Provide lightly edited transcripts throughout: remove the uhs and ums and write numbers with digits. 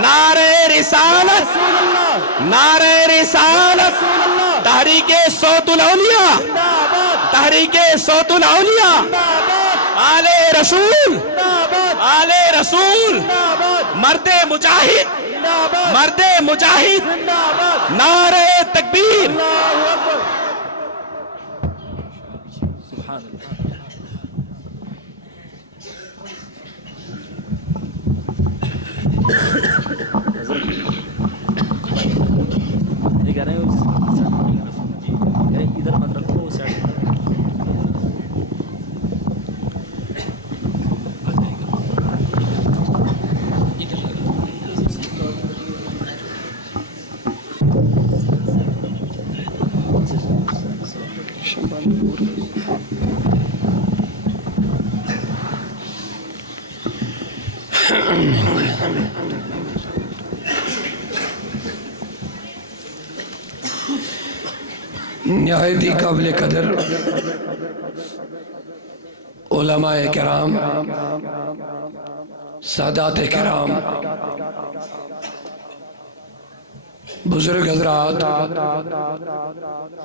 نعرہ رسالت، نعرہ رسالت، تحریک صوت الاولیاء، تحریک صوت الاولیاء، آل رسول، آل رسول، مرد مجاہد، مرد مجاہد، نعرہ تکبیر۔ ادھر مت رکھو سائڈ نہایت ہی قابل قدر علماء کرام، سادات کرام، بزرگ حضرات،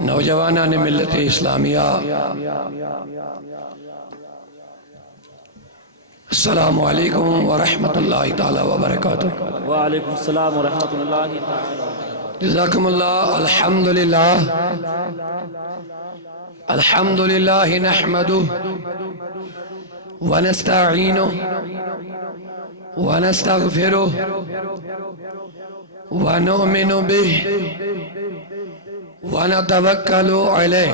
نوجوانان ملت اسلامیہ، السلام علیکم ورحمۃ اللہ تعالی وبرکاتہ۔ وعلیکم السلام ورحمۃ اللہ تعالی۔ جزاکم اللہ۔ الحمدللہ، الحمدللہ نحمدہ ونستعینہ ونستغفرہ ونؤمن بہ ونتوکل علیہ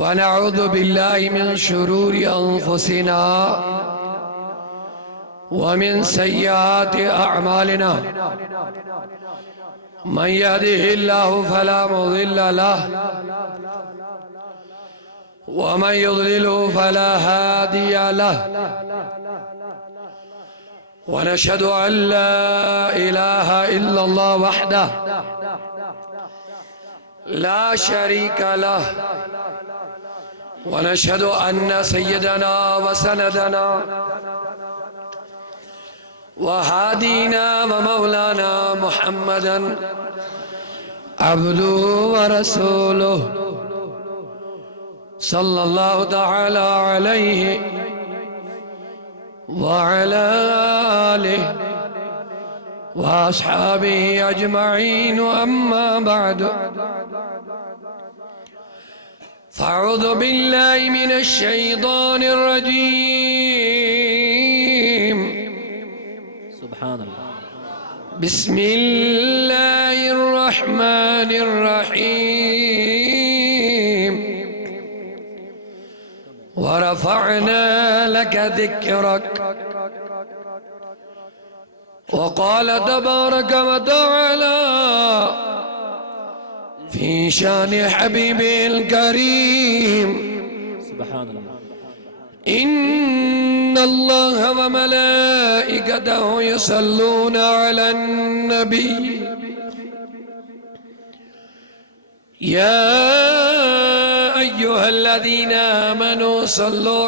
ونعوذ باللہ من شرور انفسنا ومن سیئات اعمالنا، من يهده الله فلا مضل له ومن يضلله فلا هادي له، ونشهد أن لا إله إلا الله وحده لا شريك له، ونشهد أن سيدنا وسندنا وهادينا ومولانا محمدا عبده ورسوله صلى الله تعالى عليه وعلى آله وأصحابه أجمعين، أما بعد فأعوذ بالله من الشيطان الرجيم، سبحان اللہ۔ بسم الله الرحمن الرحيم، ورفعنا لك ذكرك، وقال تبارك وتعالى في شان حبيبه الكريم، سبحان اللہ۔ إن الله وملائكته يصلون على النبي، يا أيها الذين آمنوا صلوا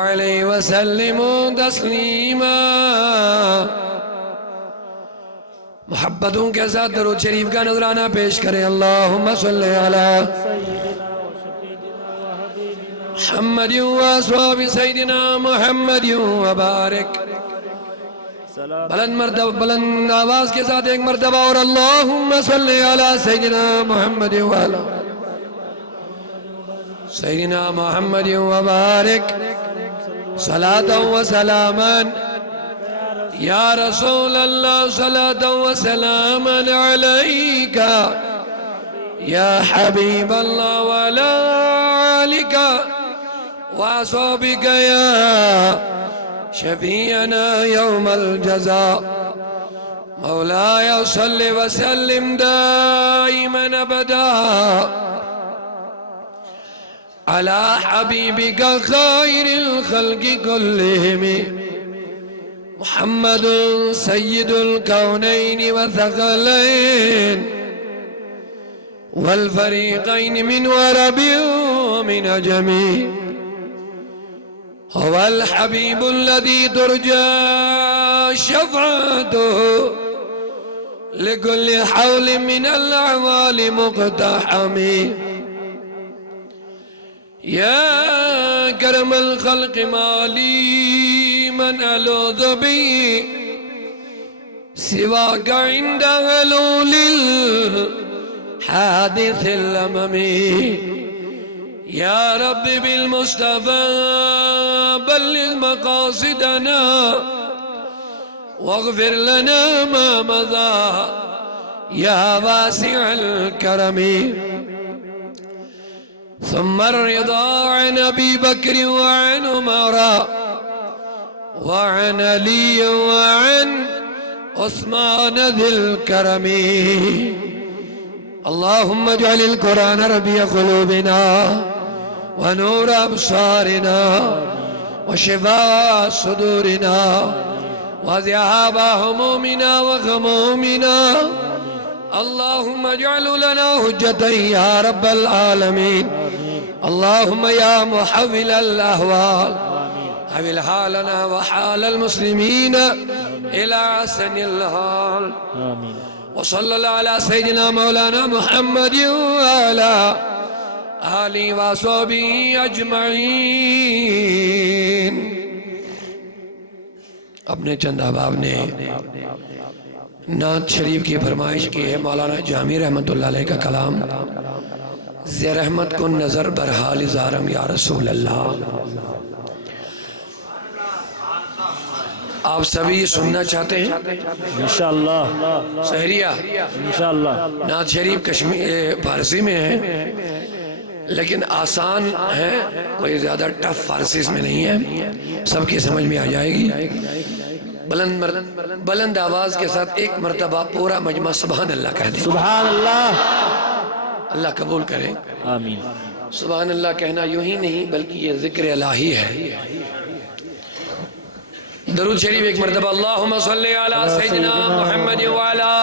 عليه وسلموا تسليما۔ محبتوں کے ساتھ درود شریف کا نذرانہ پیش کریں۔ اللہم صلی علی محمد واصحاب سیدنا محمد وبارک۔ بلند آواز کے ساتھ ایک مرتبہ اور اللہم صلی علی سیدنا محمد وعلی سیدنا محمد وبارک صلاة وسلاما یا رسول اللہ، صلاة وسلاما علیک یا حبیب اللہ، وعلی آلک وأصحابك يا شفيعنا يوم الجزاء، مولاي صل وسلم دائما أبدا على حبيبك خير الخلق كلهم، محمد سيد الكونين والثقلين والفريقين من ورب ومن أجمي، هو الحبيب الذي ترجى شفاعته لكل حول من الأعمال مقتحم يا كرم الخلق ما لي من ألوذ به سواك عند غلول الحادث الأمم يا رب بالمصطفى بلغ مقاصدنا واغفر لنا ما مضى يا واسع الكرم ثم الرضا عن أبي بكر وعن عمر وعن علي وعن عثمان ذي الكرم اللهم اجعل القرآن ربيع قلوبنا ونور أبصارنا وشفاء صدورنا وذهاب همومنا وغمومنا اللهم اجعل لنا حجة يا رب العالمين اللهم يا محول الأهوال حول حالنا وحال المسلمين إلى أحسن الحال آمين. وصلى الله على سيدنا مولانا محمد وعلى آله وصحبه أجمعين. اپنے چند احباب نے نعت شریف کی فرمائش کی ہے. مولانا جامی رحمت اللہ علیہ کا کلام زیر رحمت کن نظر برحال زارم یا رسول اللہ. آپ سبھی سننا چاہتے ہیں انشاءاللہ سحریہ انشاءاللہ. نعت شریف فارسی میں ہے لیکن آسان ہے, کوئی زیادہ ٹف فارسی میں نہیں ہے, سب کی سمجھ میں آ جائے گی. بلند آواز کے ساتھ ایک مرتبہ پورا مجمع سبحان اللہ کہہ دیں. سبحان اللہ. اللہ قبول کرے. آمین. سبحان اللہ کہنا یوں ہی نہیں بلکہ یہ ذکر الہی ہے. درود شریف ایک مرتبہ. اللہم صلی علی سیدنا محمد وعلا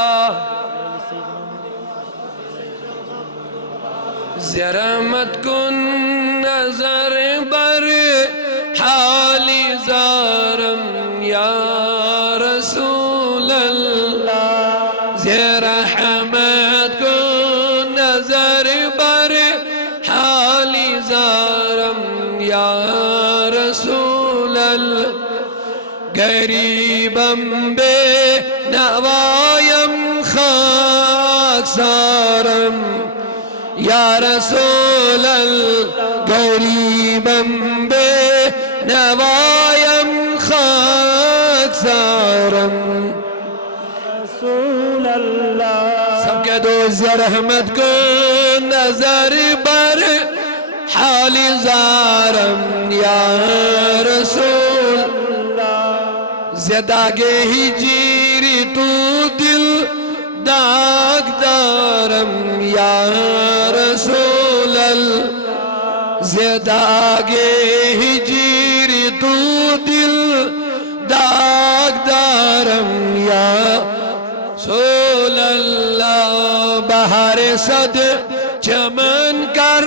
زرمت کن نظر بر حالی زارم یا رسول اللہ. زرحمت کن نظر بر حالی زارم یا رسول اللہ. غریبم بے نوایم خاکسارم یا رسول اللہ. غریبم بے نوایم خاکسارم رسول اللہ. سب کے دو رحمت کو نظر بر حال زارم یا رسول زداگے ہی جیری تو دل داغ دارم یا رسول اللہ. زداگے ہی جیری تو دل داغ دارم یا رسول اللہ. بہار صد چمن کر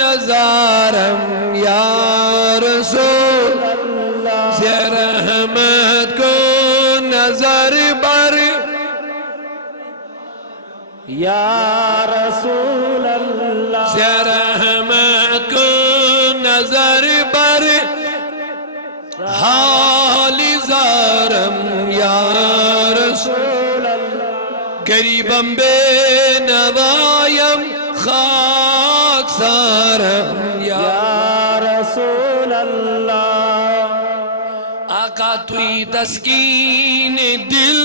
نظارم یا رسول رحمت کو نظر بر یا رسول اللہ. رحمت کو نظر بر حال زارم یا رسول اللہ. قریبم بے نوایم خاکسارم یا رسول اللہ. آقا توی تسکین دل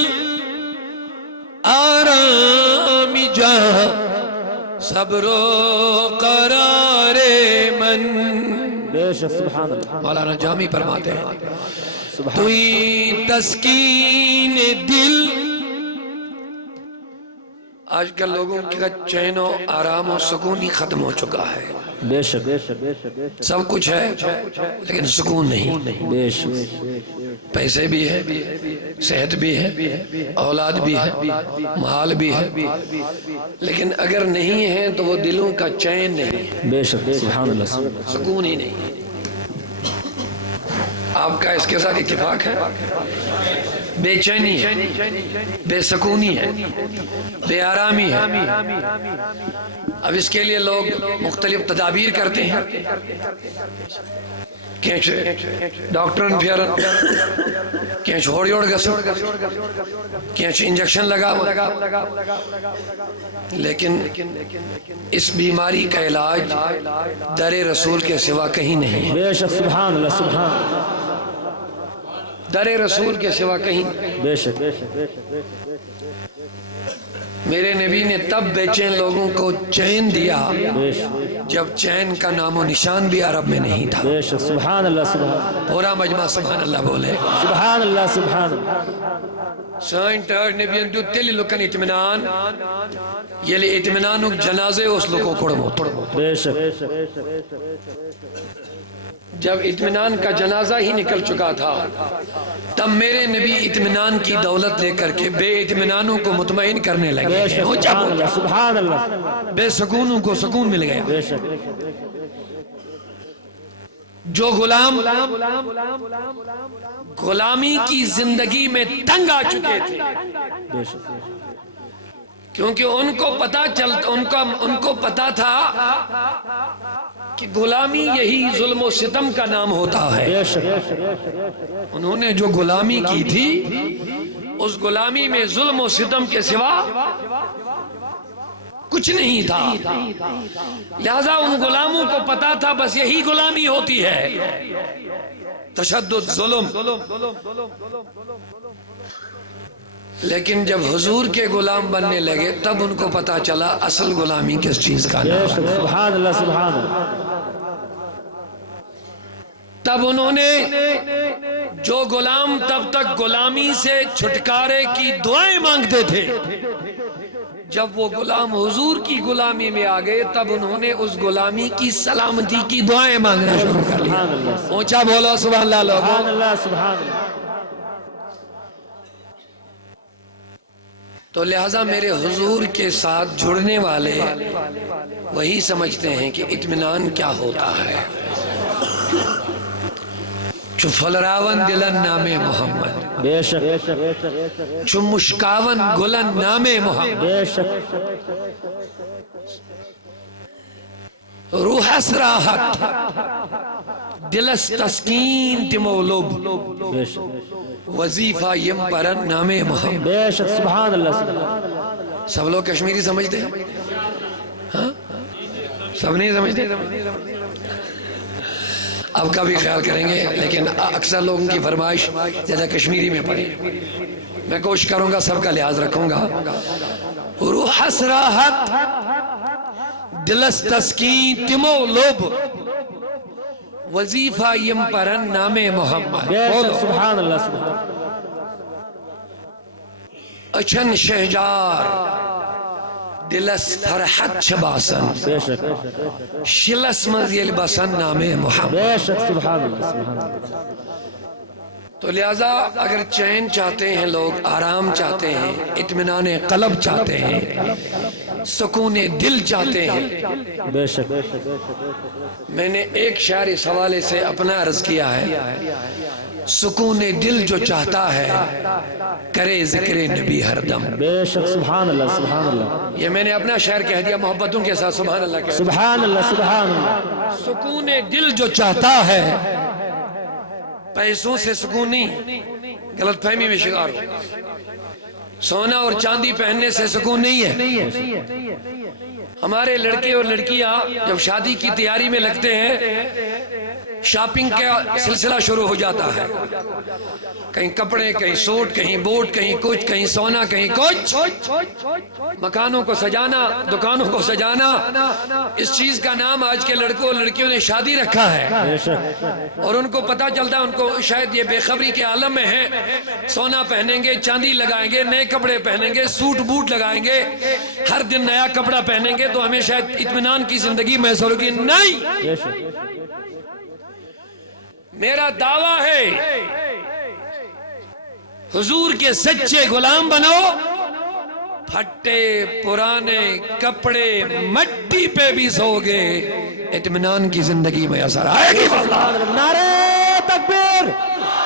آرام جہاں صبر و قرار من. بے شک سبحان اللہ. مولانا جامی فرماتے ہیں سبحان توی تسکین دل. آج کل لوگوں کا چین و آرام و سکون ہی ختم ہو چکا ہے. بے شک سب کچھ ہے لیکن سکون نہیں. بے شک. پیسے بھی ہے, صحت بھی ہے, اولاد بھی ہے, مال بھی ہے, لیکن اگر نہیں ہے تو وہ دلوں کا چین نہیں ہے, بے شک سبحان اللہ. سکون ہی نہیں. آپ کا اس کے ساتھ اتفاق ہے؟ بے چینی ہے، بے سکونی ہے، بے آرامی ہے۔ اب اس کے لیے لوگ مختلف تدابیر کرتے ہیں، کینچ ڈاکٹرن پھیرن، کینچ ہوڑ یوڑ گسن، کینچ انجیکشن لگا، لیکن اس بیماری کا علاج در رسول کے سوا کہیں نہیں ہے، بے شک سبحان اللہ سبحان اللہ در رسول کے سوا کہیں نہیں۔ بے شک میرے نبی نے تب بے چین لوگوں کو چین دیا بے شک جب چین کا نام و نشان بھی عرب میں نہیں تھا۔ بے شک سبحان اللہ سبحان پورا مجمع سبحان اللہ بولے۔ سبحان اللہ سبحان اللہ سائن ٹرڈ نبی اندو تیلی لکن اطمینان یلی اطمینانو جنازے اس لوگوں کڑمو بے شک جب اطمینان کا جنازہ ہی نکل چکا تھا تب میرے نبی اطمینان کی دولت لے کر کے بے اطمینانوں کو مطمئن کرنے لگے بے شک سبحان اللہ سبحان اللہ بے سکونوں کو سکون مل گیا۔ بے شک جو غلام غلامی کی زندگی میں تنگ آ چکے تھے بے شک کیونکہ ان کو پتا تھا کہ غلامی یہی ظلم و ستم کا نام ہوتا ہے۔ بے شک انہوں نے جو غلامی کی تھی اس غلامی میں ظلم و ستم کے سوا کچھ نہیں تھا، لہذا ان غلاموں کو پتا تھا بس یہی غلامی ہوتی ہے، تشدد، ظلم۔ لیکن جب حضور کے غلام بننے لگے تب ان کو پتا چلا اصل غلامی کس چیز کا بے نام شک ہے۔ سبحان اللہ سبحان اللہ تب انہوں نے جو غلام تب تک غلامی سے چھٹکارے کی دعائیں مانگتے تھے، جب وہ غلام حضور کی غلامی میں آ گئے تب انہوں نے اس غلامی کی سلامتی کی دعائیں مانگنا شروع کر لیا۔ اونچا بولو سبحان اللہ لوگوں۔ سبحان اللہ سبحان اللہ تو لہٰذا میرے حضور کے ساتھ جڑنے والے وہی سمجھتے ہیں کہ اطمینان کیا ہوتا ہے۔ چو فلراون دلن نام محمد، بے شک چو مشکاون گلن نام محمد، بے شک روح اسراحت دلس تسکین تمولب، بے شک وظیفہ یم پرن نام محمد۔ بے شک سبحان اللہ سبحان اللہ سب لوگ کشمیری سمجھتے ہیں؟ ہاں؟ سب نہیں سمجھتے؟ اب کا بھی خیال کریں گے، لیکن اکثر لوگوں کی فرمائش زیادہ کشمیری میں پڑھی، میں کوشش کروں گا سب کا لحاظ رکھوں گا۔ روح اسراحت دلس تسکین تمو لب، وظیفہ یم پرن نام محمد۔ بے بولو۔ شک سبحان اللہ سبحان اللہ اچھن شہجار دلس فرحت چھباسن، بے شک شلس مزیل بسن نام محمد۔ بے شک سبحان اللہ سبحان اللہ تو لہذا اگر چین چاہتے ہیں لوگ، آرام چاہتے ہیں، اطمینان قلب چاہتے ہیں، سکون دل چاہتے ہیں، بے شک میں نے ایک شعر اس حوالے سے اپنا عرض کیا ہے، سکون دل جو چاہتا ہے کرے ذکر نبی ہر دم۔ بے شک سبحان اللہ سبحان اللہ یہ میں نے اپنا شعر کہہ دیا محبتوں کے ساتھ، سبحان اللہ کہہ دیا۔ سبحان اللہ سبحان اللہ سکون دل جو چاہتا ہے، پیسوں سے سکون نہیں، غلط فہمی میں شکار ہو، سونا اور چاندی پہننے سے سکون نہیں ہے۔ ہمارے لڑکے اور لڑکیاں جب شادی کی تیاری میں لگتے ہیں شاپنگ کا سلسلہ شروع ہو جاتا ہے، کہیں کپڑے، کہیں سوٹ، کہیں بوٹ، کہیں کچھ، کہیں سونا، کہیں کچھ، مکانوں کو سجانا، دکانوں کو سجانا، اس چیز کا نام آج کے لڑکوں اور لڑکیوں نے شادی رکھا ہے، بے شک اور ان کو پتا چلتا ہے، ان کو شاید یہ بے خبری کے عالم میں ہیں، سونا پہنیں گے، چاندی لگائیں گے، نئے کپڑے پہنیں گے، سوٹ بوٹ لگائیں گے، ہر دن نیا کپڑا پہنیں گے تو ہمیں شاید اطمینان کی زندگی محسوس ہوگی۔ نہیں، بے شک میرا دعویٰ ہے حضور کے سچے غلام بنو، پھٹے پرانے کپڑے مٹی پہ بھی سو گے، اطمینان کی زندگی میں اثر آئے گی۔ نعرہ تکبیر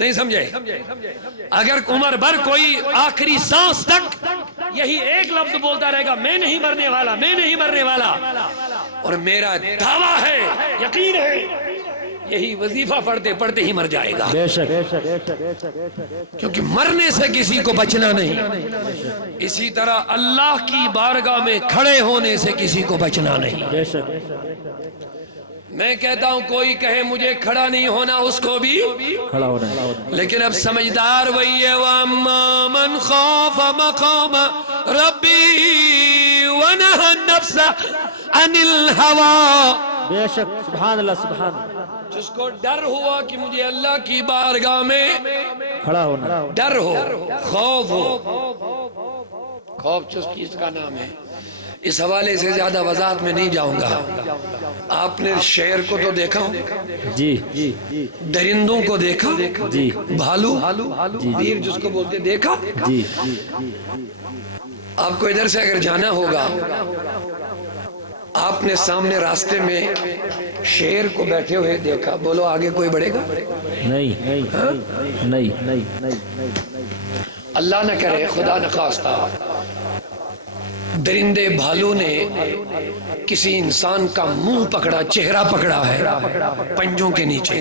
نہیں سمجھے؟ اگر عمر بھر کوئی آخری سانس تک یہی ایک لفظ بولتا رہے گا میں نہیں مرنے والا، میں نہیں مرنے والا، اور میرا دعویٰ ہے، یقین ہے، یہی وظیفہ پڑھتے پڑھتے ہی مر جائے گا، بے شک کیونکہ مرنے سے کسی کو بچنا نہیں۔ اسی طرح اللہ کی بارگاہ میں کھڑے ہونے سے کسی کو بچنا نہیں۔ بے شک میں کہتا ہوں کوئی کہے مجھے کھڑا نہیں ہونا، اس کو بھی کھڑا ہونا ہے۔ لیکن اب سمجھدار وہی ہے، وَأَمَّا مَنْ خَافَ مَقَامَ رَبِّهِ وَنَهَى النَّفْسَ عَنِ الْهَوَىٰ، بے شک سبحان اللہ سبحان اللہ، جس کو ڈر ہوا کہ مجھے اللہ کی بارگاہ میں کھڑا ہونا، ڈر ہو، خوف ہو، خوف جس چیز کا نام ہے۔ اس حوالے سے زیادہ وضاحت میں نہیں جاؤں گا۔ آپ نے شیر کو تو دیکھا، جی درندوں کو دیکھا، جی بھالو، ویر جس کو بولتے دیکھا۔ جی آپ کو ادھر سے اگر جانا ہوگا، آپ نے سامنے راستے میں شیر کو بیٹھے ہوئے دیکھا، بولو آگے کوئی بڑھے گا؟ نہیں نہیں نہیں، اللہ نہ کرے، خدا نہ خواستہ درندے بھالو نے کسی انسان کا منہ پکڑا، چہرہ پکڑا ہے پنجوں کے نیچے،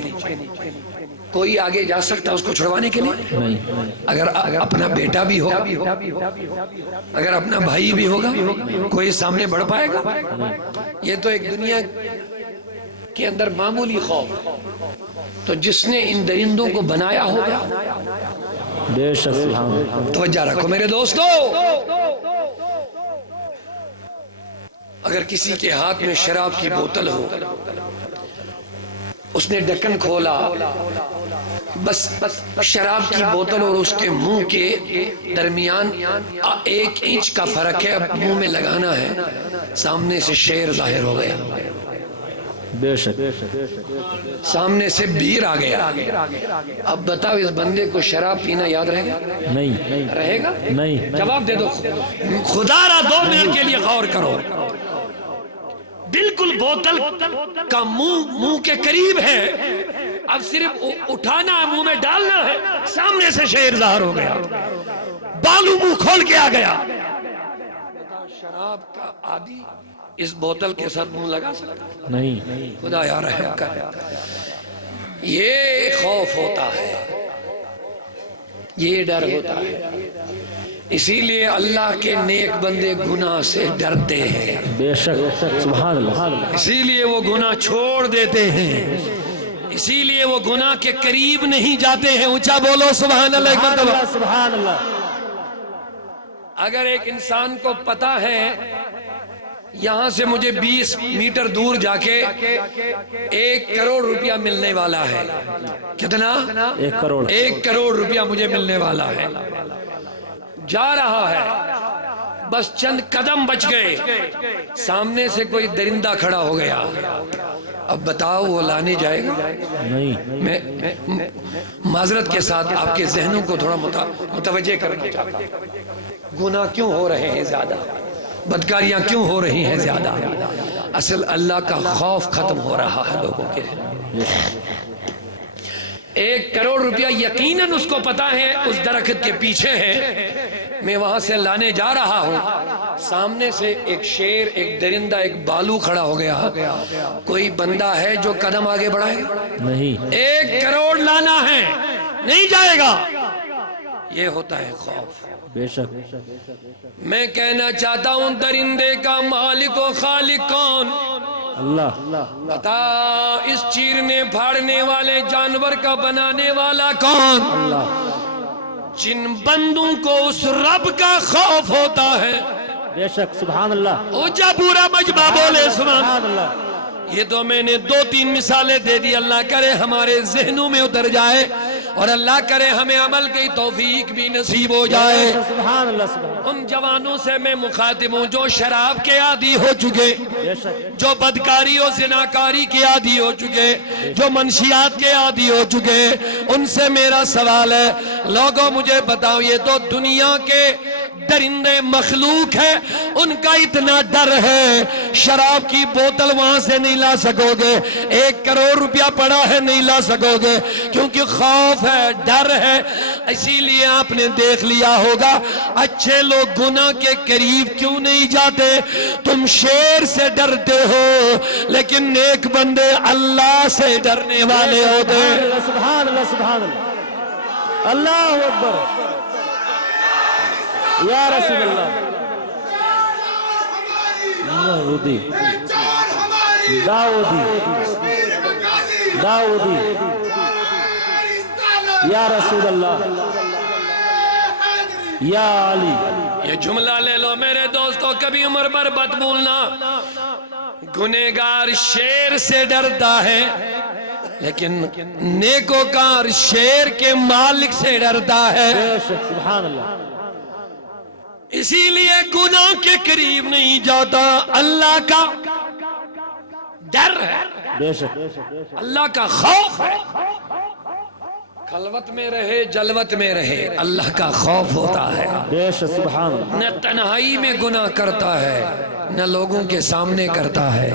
کوئی آگے جا سکتا اس کو چھڑوانے کے لیے؟ نہیں، اگر اپنا بیٹا بھی ہوگا، اگر اپنا بھائی بھی ہوگا، کوئی سامنے بڑھ پائے گا؟ یہ تو ایک دنیا کے اندر معمولی خوف، تو جس نے ان درندوں کو بنایا ہوگا، بے شک سبحان اللہ، توجہ رکھو میرے دوستو۔ اگر کسی کے ہاتھ میں شراب کی بوتل ہو، اس نے ڈھکن کھولا، بس شراب کی بوتل اور اس کے منہ کے درمیان 1 انچ کا فرق ہے، اب منہ میں لگانا ہے، سامنے سے شیر ظاہر ہو گیا، بے شک سامنے سے بیر آ گیا۔ اب بتاؤ اس بندے کو شراب پینا یاد رہے گا؟ نہیں رہے گا؟ نہیں، جواب دے دو، خدا را 2 منٹ کے لیے غور کرو۔ بالکل بوتل کا منہ کے قریب ہے، اب صرف اٹھانا ہے، منہ میں ڈالنا ہے، سامنے سے شیر ظاہر ہو گیا، بالو منہ کھول کے آ گیا۔ شراب کا عادی اس بوتل کے ساتھ منہ لگا سکتا؟ نہیں، خدا یا رحم کر۔ یہ خوف ہوتا ہے، یہ ڈر ہوتا ہے، اسی لیے اللہ کے نیک بندے گناہ سے ڈرتے ہیں، بے شک سبحان اللہ، اسی لیے وہ گناہ چھوڑ دیتے ہیں، اسی لیے وہ گناہ کے قریب نہیں جاتے ہیں۔ اونچا بولو سبحان اللہ ایک مرتبہ۔ سبحان اللہ۔ اگر ایک انسان کو پتا ہے یہاں سے مجھے 20 میٹر دور جا کے 1 کروڑ روپیہ ملنے والا ہے، کتنا؟ 1 کروڑ، 1 کروڑ روپیہ مجھے ملنے والا ہے، جا رہا ہے، بس چند قدم بچ گئے، سامنے سے کوئی درندہ کھڑا ہو گیا، اب بتاؤ وہ لانے جائے گا؟ نہیں، میں معذرت کے ساتھ آپ کے ذہنوں کو تھوڑا متوجہ کرنا چاہتا ہوں۔ گناہ کیوں ہو رہے ہیں زیادہ؟ بدکاریاں کیوں ہو رہی ہیں زیادہ؟ اصل اللہ کا خوف ختم ہو رہا ہے لوگوں کے۔ 1 کروڑ روپیہ یقیناً اس کو پتا ہے اس درخت کے پیچھے ہے، میں وہاں سے لانے جا رہا ہوں، سامنے سے ایک شیر، ایک درندہ، ایک بالو کھڑا ہو گیا، کوئی بندہ ہے جو قدم آگے بڑھائے گا؟ نہیں، 1 کروڑ لانا ہے، نہیں جائے گا۔ یہ ہوتا ہے خوف۔ بے شک میں کہنا چاہتا ہوں درندے کا مالک و خالق کون؟ اللہ، بتا اس چیرنے پھاڑنے والے جانور کا بنانے والا کون؟ جن بندوں کو اس رب کا خوف ہوتا ہے، بے شک سبحان اللہ، اونچا پورا مجمع بولے سبحان اللہ۔ یہ تو میں نے 2-3 مثالیں دے دی، اللہ کرے ہمارے ذہنوں میں اتر جائے، اور اللہ کرے ہمیں عمل کی توفیق بھی نصیب ہو جائے۔ سبحان اللہ، سبحان اللہ، ان جوانوں سے میں مخاطب ہوں جو شراب کے عادی ہو چکے، بے شک جو بدکاری و زناکاری کے عادی ہو چکے، جو منشیات کے عادی ہو چکے، ان سے میرا سوال ہے، لوگوں مجھے بتاؤ، یہ تو دنیا کے درندے مخلوق ہے ان کا اتنا ڈر ہے، شراب کی بوتل وہاں سے نہیں لا سکو گے، 1 کروڑ روپیہ پڑا ہے نہیں لا سکو گے، کیونکہ خوف ہے، ڈر ہے۔ اسی لیے آپ نے دیکھ لیا ہوگا اچھے لوگ گناہ کے قریب کیوں نہیں جاتے؟ تم شیر سے ڈرتے ہو لیکن نیک بندے اللہ سے ڈرنے والے ہوتے ہیں۔ سبحان اللہ سبحان اللہ، اللہ اکبر یا رسول اللہ۔ داؤدی داؤدی یا رسول اللہ یا علی۔ یہ جملہ لے لو میرے دوستو، کبھی عمر پر بات بولنا۔ گنہگار شیر سے ڈرتا ہے لیکن نیکوکار شیر کے مالک سے ڈرتا ہے۔ بے شک سبحان اللہ، اسی لیے گناہ کے قریب نہیں جاتا، اللہ کا ڈر ہے، بے شک اللہ کا خوف ہے۔ خلوت میں رہے جلوت میں رہے اللہ کا خوف ہوتا ہے۔ بے شک سبحان اللہ، نہ تنہائی میں گناہ کرتا ہے نہ لوگوں کے سامنے کرتا ہے،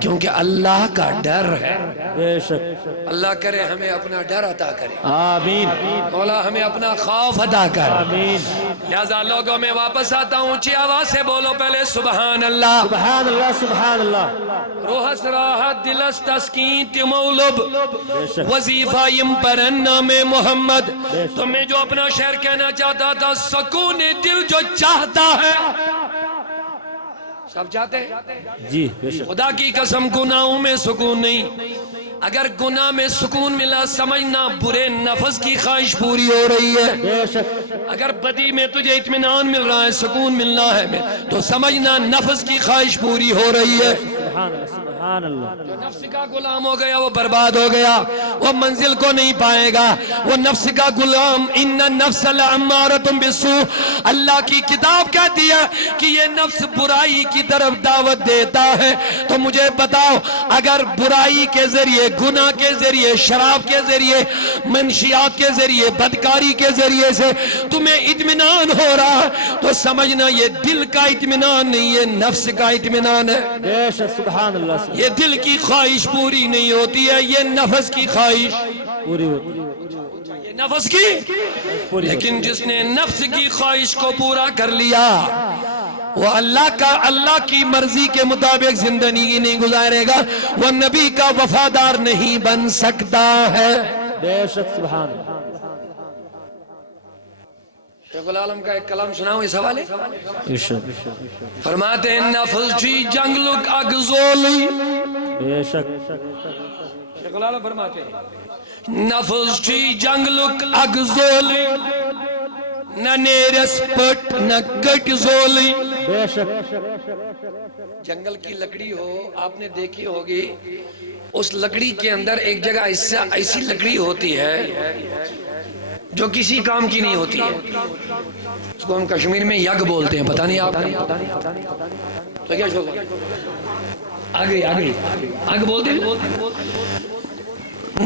کیونکہ اللہ کا ڈر ہے۔ بے شک، اللہ کرے ہمیں اپنا ڈر عطا کرے، آمین مولا ہمیں اپنا خوف عطا کر۔ آمین۔ لہذا لوگوں میں واپس آتا ہوں، اونچی آواز سے بولو پہلے سبحان اللہ۔ سبحان اللہ سبحان اللہ، روحس راحت دلس تسکین تمولب بے شک وظیفہ یم پرن نام محمد۔ تمہیں جو اپنا شعر کہنا چاہتا تھا، سکون دل جو چاہتا ہے، سب چاہتے ہیں؟ جی بے شک، خدا کی قسم گناہوں میں سکون نہیں۔ اگر گناہ میں سکون ملا سمجھنا برے نفس کی خواہش پوری ہو رہی ہے۔ بے شک، اگر بدی میں تجھے اطمینان مل رہا ہے، سکون ملنا ہے تو سمجھنا نفس کی خواہش پوری ہو رہی ہے۔ سبحان اللہ سبحان اللہ، جو نفس کا غلام ہو گیا وہ برباد ہو گیا، وہ منزل کو نہیں پائے گا۔ وہ نفس کا غلام، ان النفس لامارۃ بالسوء، اللہ کی کتاب کہتی ہے کہ یہ نفس برائی کی طرف دعوت دیتا ہے۔ تو مجھے بتاؤ، اگر برائی کے ذریعے، گناہ کے ذریعے، شراب کے ذریعے، منشیات کے ذریعے، بدکاری کے ذریعے سے تمہیں اطمینان ہو رہا ہے تو سمجھنا یہ دل کا اطمینان نہیں، یہ نفس کا اطمینان ہے۔ بے شک سبحان اللہ، یہ دل کی خواہش پوری نہیں ہوتی ہے، یہ نفس کی خواہش پوری ہوتی، یہ نفس کی۔ لیکن جس نے نفس کی خواہش کو پورا کر لیا وہ اللہ کی مرضی کے مطابق زندگی نہیں گزارے گا، وہ نبی کا وفادار نہیں بن سکتا ہے۔ بے شک سبحان اللہ، شیخ العالم کا ایک کلام سناؤں اس حوالے؟ ارشاد، فرماتے ہیں نفس چی جنگ لک اگزولی، بے شک، شیخ العالم فرماتے ہیں نفس چی جنگ لک اگزولی، نہ نیرس پٹ نہ گٹ زولی۔ بے شک، جنگل کی لکڑی ہو، آپ نے دیکھی ہوگی، اس لکڑی کے اندر ایک جگہ ایسی لکڑی ہوتی ہے جو کسی کام کی نہیں ہوتی ہے، اس کو ہم کشمیر میں یگ بولتے ہیں، پتہ نہیں آپ تو کیا شوق ہے؟ آگے آگ بولتے ہیں،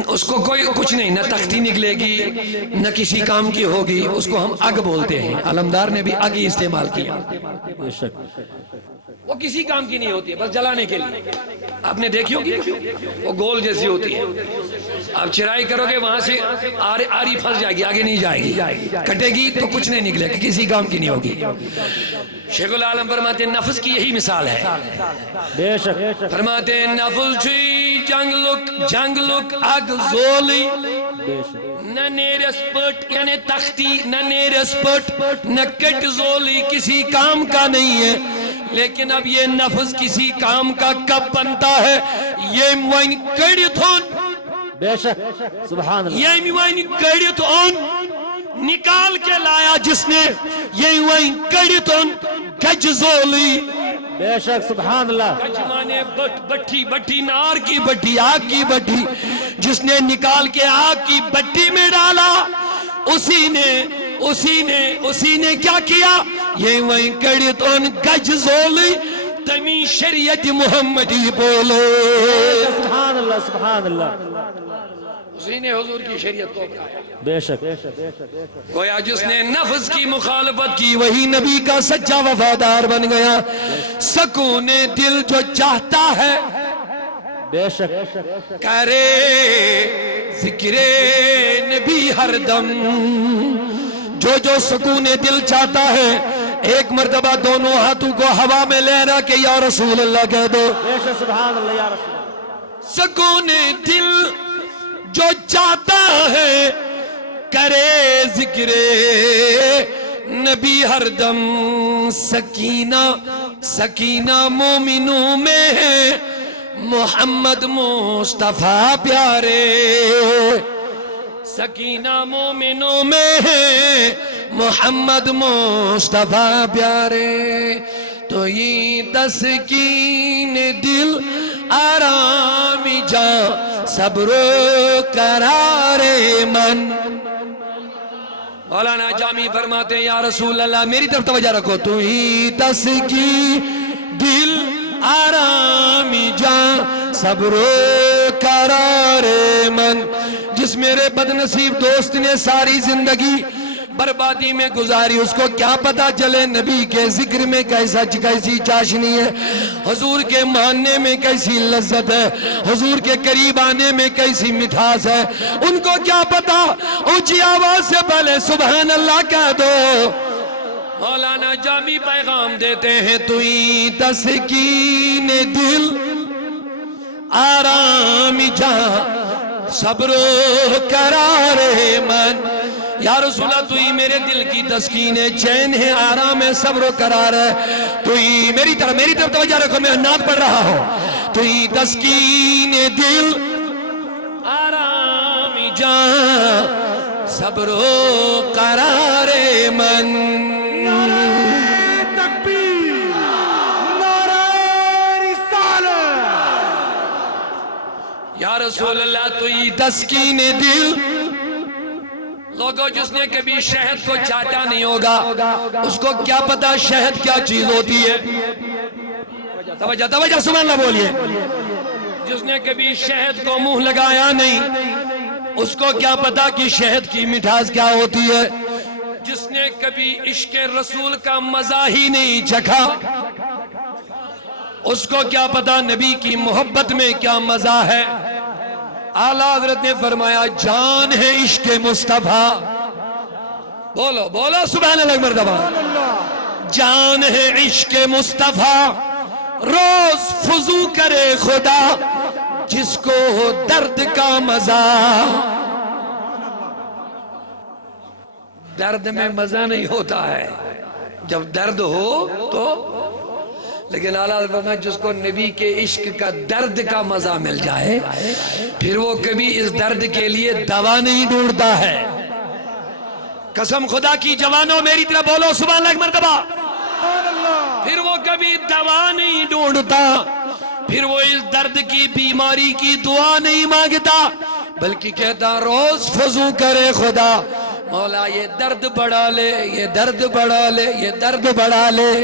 اس کو کوئی کچھ نہیں، نہ تختی نکلے گی نہ کسی کام کی ہوگی، اس کو ہم اگ بولتے ہیں۔ علمدار نے بھی اگ ہی استعمال کیا، بے شک، وہ کسی کام کی نہیں ہوتی ہے، بس جلانے کے لیے۔ آپ نے دیکھی ہوگی وہ گول جیسی ہوتی ہے، آپ چرائی کرو گے وہاں سے آری پھنس جائے گی، آگے نہیں جائے گی، کٹے گی تو کچھ نہیں نکلے گا، کسی کام کی نہیں ہوگی۔ شیخ العالم فرماتے ہیں نفس کی یہی مثال ہے۔ بے شک، فرماتے ہیں نفس چی جنگ لک اگ زولی، بے شک، نہ نیرس پٹ یعنی تختی، نہ نیرس پٹ نہ کٹ زولی، کسی کام کا نہیں ہے۔ لیکن اب یہ نفس کسی کام کا کب بنتا ہے؟ یہ موائن کڑیت ہون، بے شک سبحان اللہ، یہ موائن کڑیت ہون نکال کے لایا جس نے، یہ موائن کڑیت ہون گج زولی۔ بے شک سبحان اللہ، گج مانے بٹھی نار کی بٹھی، آگ کی بٹھی، جس نے نکال کے آگ کی بٹھی میں ڈالا اسی نے کیا کیا؟ یہ وہیں کڑیت ان گج زولی، تمی شریعت محمدی بولو۔ سبحان اللہ سبحان اللہ، اسی نے حضور کی شریعت کو اپنایا. بے شک. گویا جس نے نفس کی مخالفت کی وہی نبی کا سچا وفادار بن گیا. سکون دل جو چاہتا ہے بے شک. کرے ذکر نبی ہر دم. جو سکون دل چاہتا ہے ایک مرتبہ دونوں ہاتھوں کو ہوا میں لہرا کے یا رسول اللہ کہہ دو. بے شک. سبحان اللہ یا رسول اللہ. سکون دل جو چاہتا ہے کرے ذکر نبی ہر دم. سکینہ مومنوں میں ہے محمد مصطفیٰ پیارے. سکینہ مومنوں میں ہے محمد مصطفیٰ پیارے. تو یہ تسکین دل آرام جاں صبر قرار من. مولانا جامی فرماتے ہیں یا رسول اللہ میری طرف توجہ رکھو. تو ہی تسکین دل آرام جاں صبر قرار من. جس میرے بدنصیب دوست نے ساری زندگی بربادی میں گزاری اس کو کیا پتا چلے نبی کے ذکر میں کیسی چاشنی ہے, حضور کے ماننے میں کیسی لذت ہے, حضور کے قریب آنے میں کیسی مٹھاس ہے. ان کو کیا پتا, اونچی آواز سے پہلے سبحان اللہ کہہ دو. مولانا جامی پیغام دیتے ہیں تو ہی تسکین دل آرام جہاں صبر و قرار من. یا رسول اللہ تو ہی میرے دل کی تسکین ہے, چین ہے, آرام ہے, صبر و قرار ہے. تو ہی میری طرف توجہ رکھو, میں نعت پڑھ رہا ہوں. تو ہی تسکین دل آرام جان صبر و قرار من. یا رسول اللہ تو یہ تسکین دل. لوگوں جس نے کبھی شہد کو چاٹا نہیں ہوگا اس کو کیا پتا شہد کیا چیز ہوتی ہے. توجہ سبحان اللہ بولیے. جس نے کبھی شہد کو منہ لگایا نہیں اس کو کیا پتا کہ شہد کی مٹھاس کیا ہوتی ہے. جس نے کبھی عشق رسول کا مزہ ہی نہیں چکھا اس کو کیا پتا نبی کی محبت میں کیا مزہ ہے. اعلیٰ حضرت نے فرمایا جان ہے عشق مصطفیٰ. بولو سبحان اللہ مرتبہ. جان ہے عشق مصطفیٰ روز فضو کرے خدا جس کو درد کا مزہ. درد میں مزہ نہیں ہوتا ہے جب درد ہو تو, لیکن اعلیٰ فرمایا جس کو نبی کے عشق کا درد کا مزہ مل جائے پھر وہ کبھی اس درد کے لیے دوا نہیں ڈھونڈتا ہے. قسم خدا کی جوانوں میری طرف بولو سبحان اللہ ایک مرتبہ. پھر وہ کبھی دوا نہیں ڈھونڈتا, پھر وہ اس درد کی بیماری کی دعا نہیں مانگتا بلکہ کہتا روز فضو کرے خدا مولا یہ درد بڑھا لے, یہ درد بڑھا لے, یہ درد بڑھا لے.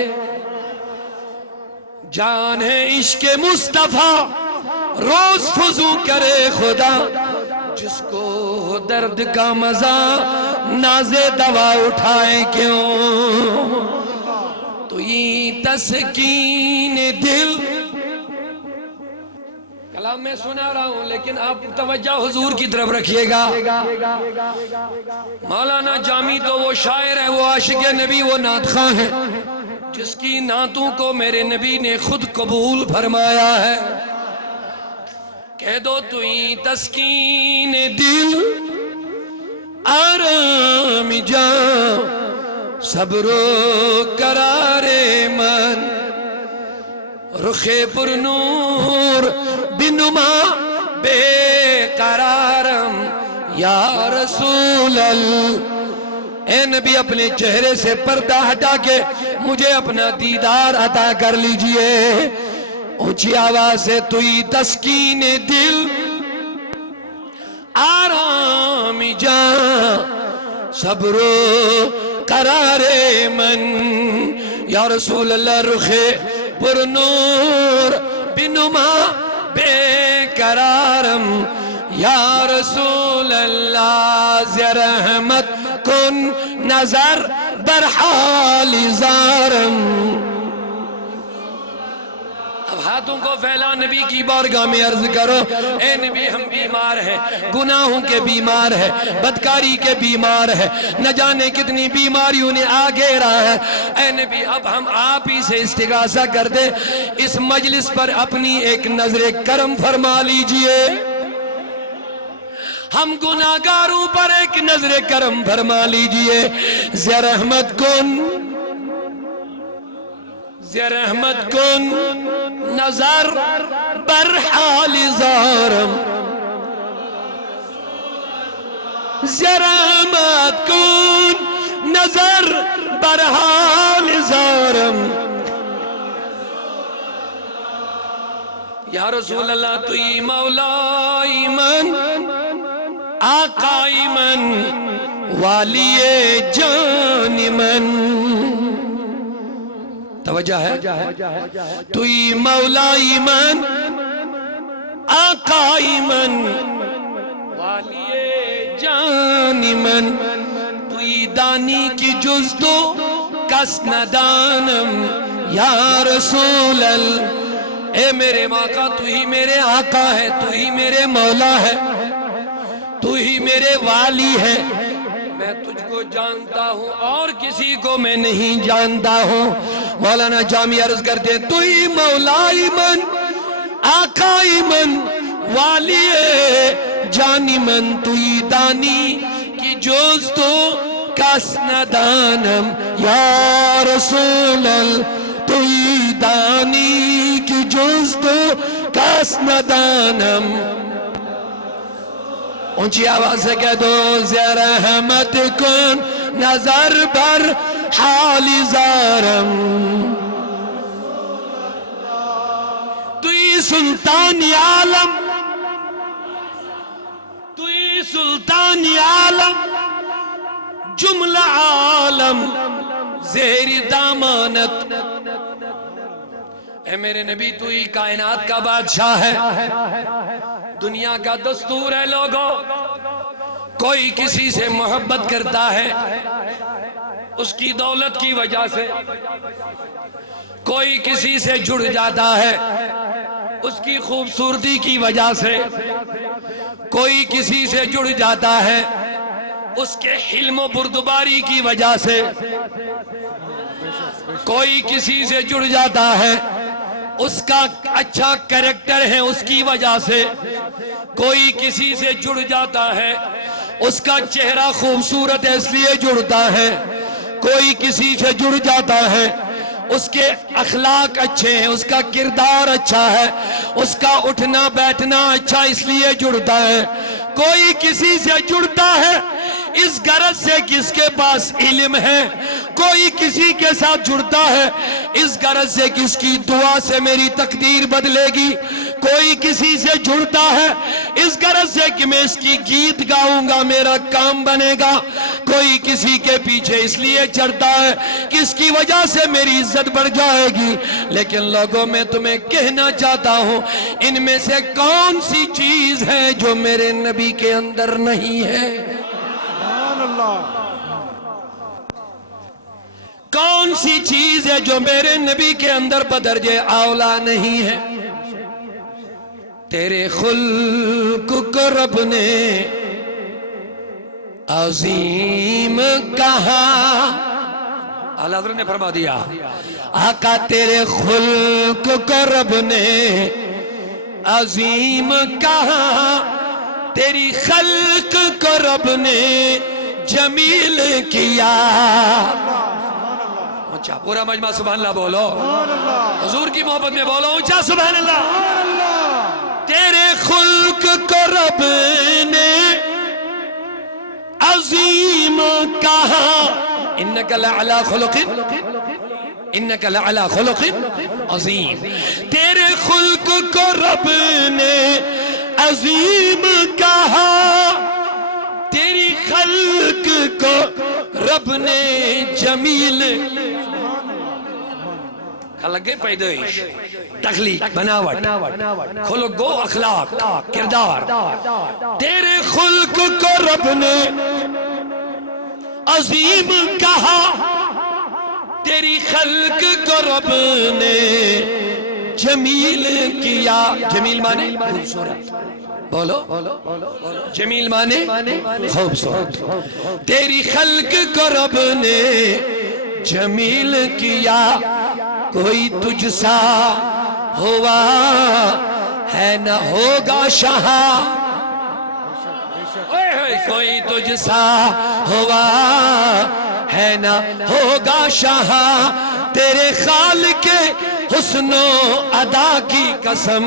جان ہے عشق مصطفیٰ روز فضو کرے خدا جس کو درد کا مزہ ناز دوا اٹھائے کیوں. تو یہ تسکین دل. کلام میں سنا رہا ہوں لیکن آپ توجہ حضور کی طرف رکھیے گا. مولانا جامی تو وہ شاعر ہے, وہ عاشق نبی, وہ نعت خواں ہے جس کی نعتوں کو میرے نبی نے خود قبول فرمایا ہے. کہہ دو تو ہی تسکین دل آرام جان صبر و قرار من. رخ پر نور بنما بے قرارم یا رسول اللہ. اے نبی اپنے چہرے سے پردہ ہٹا کے مجھے اپنا دیدار عطا کر لیجئے. اونچی آواز سے تو ہی تسکین دل آرام جان صبر و قرار من. یا رسول اللہ رخ پر نور بنما بے قرارم یا رسول اللہ ز رحمت کن نظر بر حال زارم. اب ہاتھوں کو پھیلا نبی کی بارگاہ میں عرض کرو اے نبی ہم بیمار ہیں, گناہوں کے بیمار ہیں, بدکاری کے بیمار ہیں, نہ جانے کتنی بیماریوں نے آ گھیرا ہے. اے نبی اب ہم آپ ہی سے استغاثہ کر دیں, اس مجلس پر اپنی ایک نظر کرم فرما لیجئے. ہم گناہگاروں پر ایک نظر کرم فرما لیجئے. ز رحمت کن, ز رحمت کن نظر بر حال زارم. ز رحمت کن نظر بر حال زارم. یا رسول اللہ توی مولائی من, آقائی من, والی جان من. توجہ ہے, توی مولائی من, آقائی من, والی جان من. توی دانی کی جز تو کس ندانم. یا رسول اللہ اے میرے آقا تو ہی میرے آقا ہے, تو ہی میرے مولا ہے, تو ہی میرے والی ہے. میں تجھ کو جانتا ہوں اور کسی کو میں نہیں جانتا ہوں. مولانا جامی عرض کرتے ہیں تو ہی مولائی من, آقائی من, والی جانی من. تو ہی دانی کی جز تو کس ندانم. یا رسول اللہ تو ہی دانی کی جز تو کس ندانم. اونچی آواز سے کہہ دو ز رحمت کن نظر بر حال زارم. توی سلطان عالم, توی سلطان عالم, جملہ عالم زیر دامانت. اے میرے نبی تو ہی کائنات کا بادشاہ ہے, دنیا کا دستور ہے. لوگوں کوئی کسی سے محبت کرتا ہے اس کی دولت کی وجہ سے, کوئی کسی سے جڑ جاتا ہے اس کی خوبصورتی کی وجہ سے, کوئی کسی سے جڑ جاتا ہے اس کے حلم و بردباری کی وجہ سے, کوئی کسی سے جڑ جاتا ہے اس کا اچھا کریکٹر ہے اس کی وجہ سے, کوئی کسی سے جڑ جاتا ہے اس کا چہرہ خوبصورت ہے اس لیے جڑتا ہے, کوئی کسی سے جڑ جاتا ہے اس کے اخلاق اچھے ہیں, اس کا کردار اچھا ہے, اس کا اٹھنا بیٹھنا اچھا اس لیے جڑتا ہے. کوئی کسی سے جڑتا ہے اس غرض سے کس کے پاس علم ہے, کوئی کسی کے ساتھ جڑتا ہے اس غرض سے کس کی دعا سے میری تقدیر بدلے گی, کوئی کسی سے جڑتا ہے اس غرض سے کہ میں اس کی گیت گاؤں گا میرا کام بنے گا, کوئی کسی کے پیچھے اس لیے چڑھتا ہے کہ اس کی وجہ سے میری عزت بڑھ جائے گی. لیکن لوگوں میں تمہیں کہنا چاہتا ہوں ان میں سے کون سی چیز ہے جو میرے نبی کے اندر نہیں ہے؟ کون سی چیز ہے جو میرے نبی کے اندر بدرجہ اولا نہیں ہے؟ تیرے خلق کو رب نے عظیم کہا. اعلی حضرت نے فرما دیا آقا تیرے خلق کو رب نے عظیم کہا, تیری خلق کو رب نے جمیل کیا. اچھا پورا مجمع سبحان اللہ بولو, حضور کی محبت میں بولو اونچا سبحان اللہ. تیرے خلق کو رب نے عظیم کہا, انک لعلی خلق, انک لعلی خلق عظیم. تیرے خلق کو رب نے عظیم کہا, تیری خلق کو رب نے جمیل. خلق پیدائش، تخلیق، بناوٹ، خلق و اخلاق، کردار. تیرے خلق کو رب نے عظیم کہا، تیری خلق کو رب نے جمیل کیا. جمیل مانے خوبصورت، بولو جمیل مانے خوبصورت. تیری خلق کو رب نے جمیل کیا، کوئی تجھ سا ہوا ہے نہ ہوگا شاہ. کوئی تجھ سا ہوا ہے نہ ہوگا شاہ، تیرے خالق حسن و ادا کی قسم.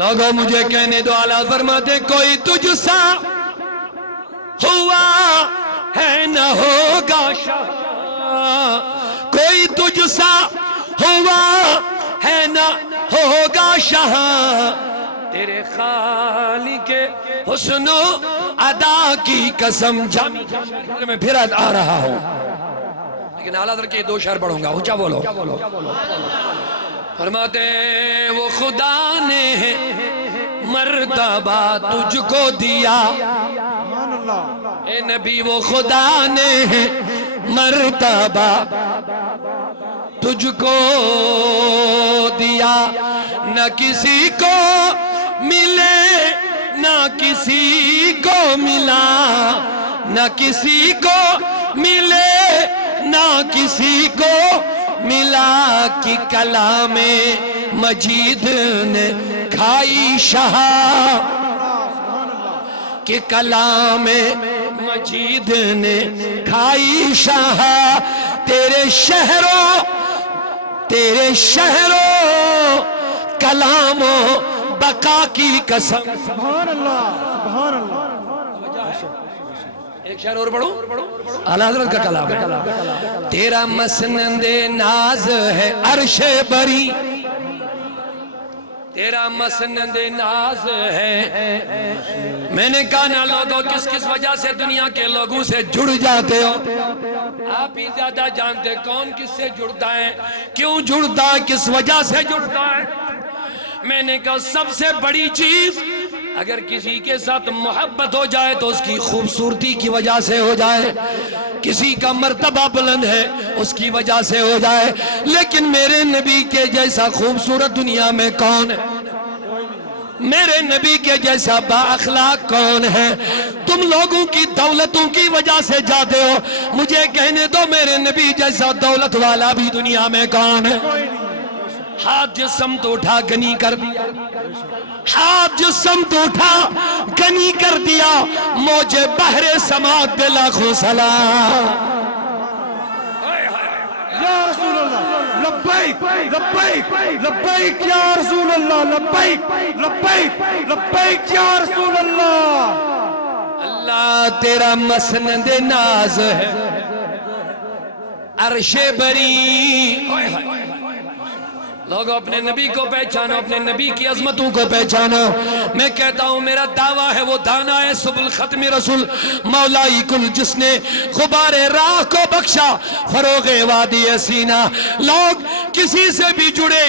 لوگوں مجھے کہنے دو، اعلیٰ فرماتے کوئی تجھ سا ہوا ہے نہ ہوگا شاہ، کوئی تجھ سا ہوا ہے نہ ہوگا شاہ، تیرے خالق حسن و ادا کی قسم. میں پھر آ رہا ہوں، لیکن اعلیٰ حضرت کے دو شعر پڑھوں گا، اونچا بولو. فرماتے وہ خدا نے مرتبہ تجھ کو دیا، اے نبی وہ خدا نے مرتبہ تجھ کو دیا، نہ کسی کو ملے نہ کسی کو ملا، نہ کسی کو ملے نہ کسی کو ملا، کی کلام مجید نے کھائی شاہ، کہ کلام مجید نے کھائی شاہ. تیرے شہروں کلام و بقا کی قسم. سبحان اللہ سبحان اللہ. ایک شعر اور پڑھو، اعلیٰ حضرت کا کلام ہے. تیرا مسند ناز ہے عرش بری، تیرا مسند ناز ہے. میں نے کہا نا لوگوں کس کس وجہ سے دنیا کے لوگوں سے جڑ جاتے ہو؟ آپ ہی زیادہ جانتے کون کس سے جڑتا ہے، کیوں جڑتا ہے، کس وجہ سے جڑتا ہے. میں نے کہا سب سے بڑی چیز، اگر کسی کے ساتھ محبت ہو جائے تو اس کی خوبصورتی کی وجہ سے ہو جائے، کسی کا مرتبہ بلند ہے اس کی وجہ سے ہو جائے. لیکن میرے نبی کے جیسا خوبصورت دنیا میں کون ہے؟ میرے نبی کے جیسا با اخلاق کون ہے؟ تم لوگوں کی دولتوں کی وجہ سے جاتے ہو، مجھے کہنے دو میرے نبی جیسا دولت والا بھی دنیا میں کون ہے؟ ہاتھ جس سمت اٹھا گنی کر دیا، ہاتھ جس سمت اٹھا گنی کر دیا، موجے بحر سماعت پہ لاکھوں سلام. یا رسول اللہ لبیک لبیک لبیک یا رسول اللہ، لبیک لبیک لبیک یا رسول اللہ. اللہ تیرا مسند ناز ہے عرش بری. لوگوں اپنے نبی کو پہچانو، اپنے نبی کی عظمتوں کو پہچانو. میں کہتا ہوں میرا دعویٰ ہے وہ دانا ہے سبل ختم رسول مولائی کل، جس نے غبار راہ کو بخشا فروغ وادی سینہ. لوگ کسی سے بھی جڑے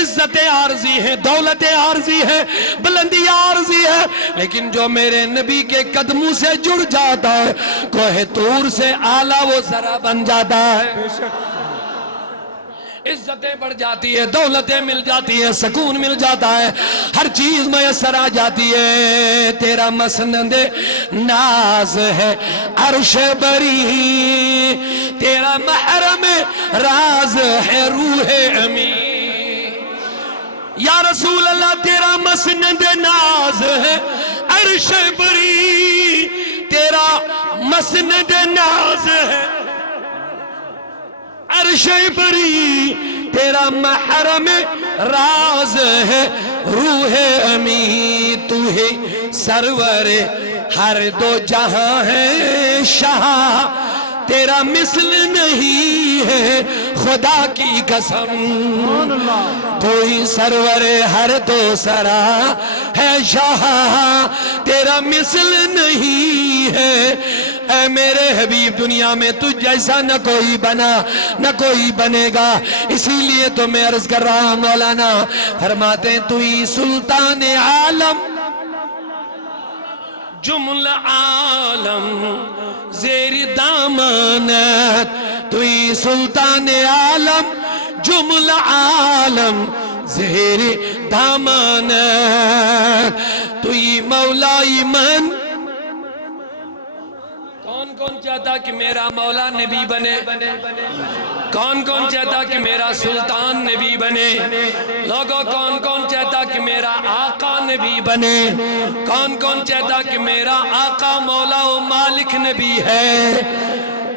عزت عارضی ہے، دولت عارضی ہے، بلندی عارضی ہے، لیکن جو میرے نبی کے قدموں سے جڑ جاتا ہے کوہ طور سے اعلیٰ وہ ذرا بن جاتا ہے. عزتیں بڑھ جاتی ہے، دولتیں مل جاتی ہے، سکون مل جاتا ہے، ہر چیز میسر آ جاتی ہے. تیرا مسند ناز ہے عرش بری، تیرا محرم راز ہے روح امین. یا رسول اللہ تیرا مسند ناز ہے عرش بری، تیرا مسند ناز ہے عرش بری، تیرا محرم راز ہے روح امین. تو ہی سرور ہر دو جہاں ہے شاہ، تیرا مثل نہیں ہے خدا کی قسم تو ہی سرور ہر دو سرا ہے شاہ تیرا مثل نہیں ہے اے میرے حبیب دنیا میں تجھ جیسا نہ کوئی بنا نہ کوئی بنے گا اسی لیے تو میں عرض کر رہا ہوں مولانا فرماتے ہیں تو ہی سلطان عالم جمل عالم زیر دامانت تو ہی سلطان عالم جمل عالم زیر دامانت تو ہی مولائی من کون چاہتا کہ میرا مولا نبی بنے کون چاہتا کہ میرا سلطان نبی بنے لوگوں کون چاہتا کہ میرا آقا نبی بنے کون چاہتا کہ میرا آقا مولا و مالک نبی ہے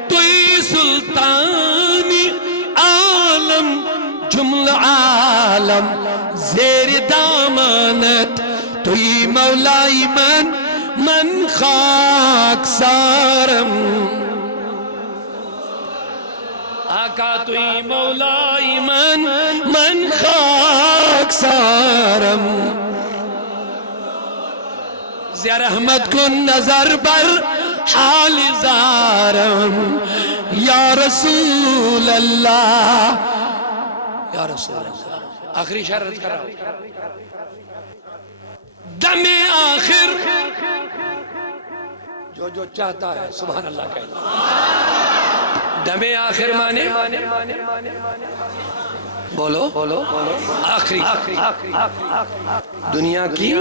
تو ہی سلطان عالم جمل عالم زیر دامانت تو ہی مولائی من خاک سارم آقا تو ہی مولائی من خاک سارم زیا رحمت کن نظر بر حال زارم یا رسول اللہ یا رسول اللہ آخری شرط کر رہا ہوں دم آخر جو چاہتا ہے سبحان اللہ کہتا دم آخر مانے بولو آخری دنیا کی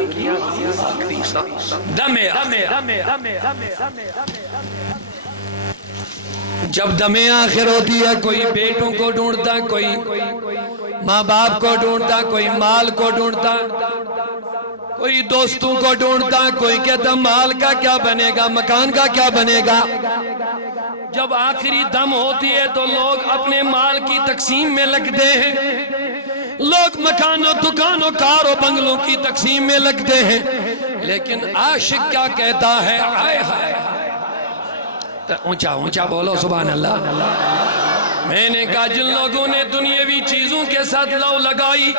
دم جب دم آخر ہوتی ہے کوئی بیٹوں کو ڈھونڈتا کوئی ماں باپ کو ڈھونڈتا کوئی مال کو ڈھونڈتا کوئی دوستوں کو ڈھونڈتا کوئی کہتا مال کا کیا بنے گا مکان کا کیا بنے گا جب آخری دم ہوتی ہے تو لوگ اپنے مال کی تقسیم میں لگتے ہیں لوگ مکانوں دکانوں کاروں بنگلوں کی تقسیم میں لگتے ہیں لیکن عاشق کیا کہتا ہے آئے ہائے اونچا بولو سبحان اللہ میں نے کہا جن لوگوں نے دنیاوی چیزوں کے ساتھ لو لگائی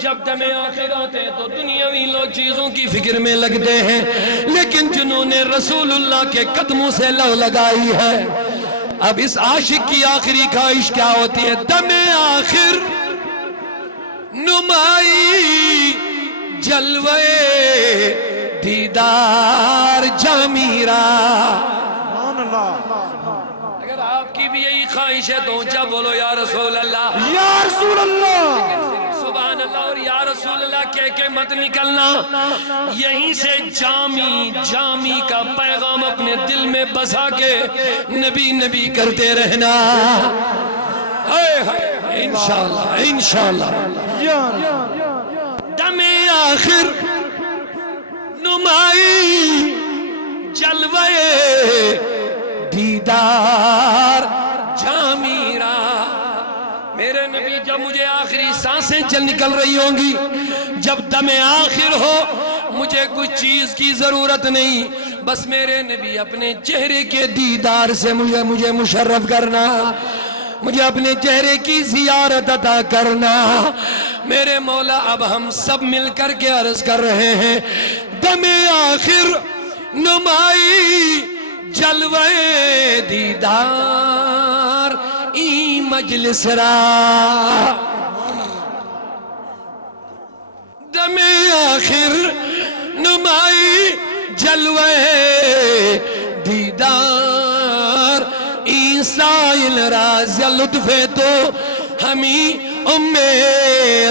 جب دم آخر آتے ہیں تو دنیاوی لوگ چیزوں کی فکر میں لگتے ہیں لیکن جنہوں نے رسول اللہ کے قدموں سے لو لگائی ہے اب اس عاشق کی آخری خواہش کیا ہوتی ہے دم آخر نمائی جلوے دیدار جامیرا اگر آپ کی بھی یہی خواہش ہے تو اونچا بولو یا رسول اللہ یا رسول اللہ سبحان اللہ اور یا رسول اللہ کہہ کے مت نکلنا یہیں سے جامی کا پیغام اپنے دل میں بسا کے نبی کرتے رہنا انشاءاللہ دم آخر نمائی جلوے دیدار جامیرا میرے نبی جب مجھے آخری سانسیں چل نکل رہی ہوں گی جب دم آخر ہو مجھے کچھ چیز کی ضرورت نہیں بس میرے نبی اپنے چہرے کے دیدار سے مجھے مشرف کرنا مجھے اپنے چہرے کی زیارت عطا کرنا میرے مولا اب ہم سب مل کر کے عرض کر رہے ہیں دم آخر نمائی جلوے دیدار ای مجلس را دم آخر نمائی جلوے دیدار ای سائل راز لطف تو ہمیں امیدوارم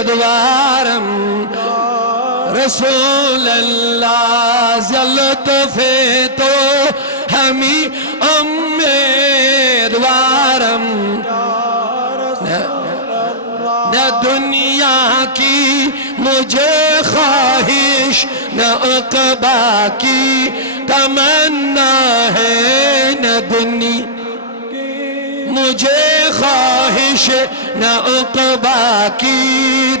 رسول اللہ لطف تو ہمیں امیدوارم نہ دنیا کی مجھے خواہش نہ عقبہ کی تمنا ہے نہ دنیا مجھے خواہش نہ عقبہ کی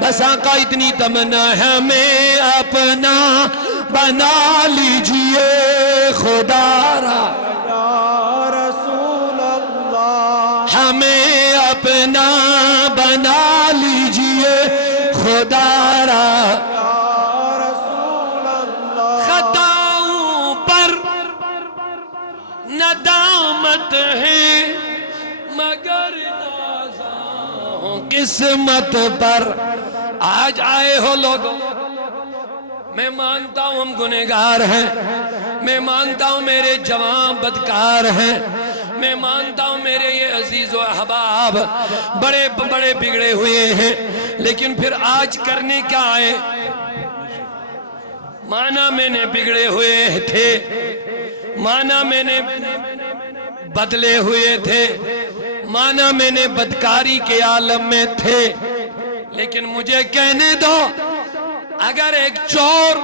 بس آقا اتنی تمنا ہے ہمیں اپنا بنا لیجئے خدا را نہ بنا لیجئے خدا را خطاؤں پر ندامت ہے مگر نازاں قسمت پر. آج آئے ہو لوگوں، میں مانتا ہوں ہم گنہگار ہیں، میں مانتا ہوں میرے جوان بدکار ہیں، میں مانتا ہوں میرے یہ عزیز و احباب بڑے بڑے بگڑے ہوئے ہیں، لیکن پھر آج کرنے کیا آئے؟ مانا میں نے بگڑے ہوئے تھے، مانا میں نے بدلے ہوئے تھے، مانا میں نے بدکاری کے عالم میں تھے، لیکن مجھے کہنے دو، اگر ایک چور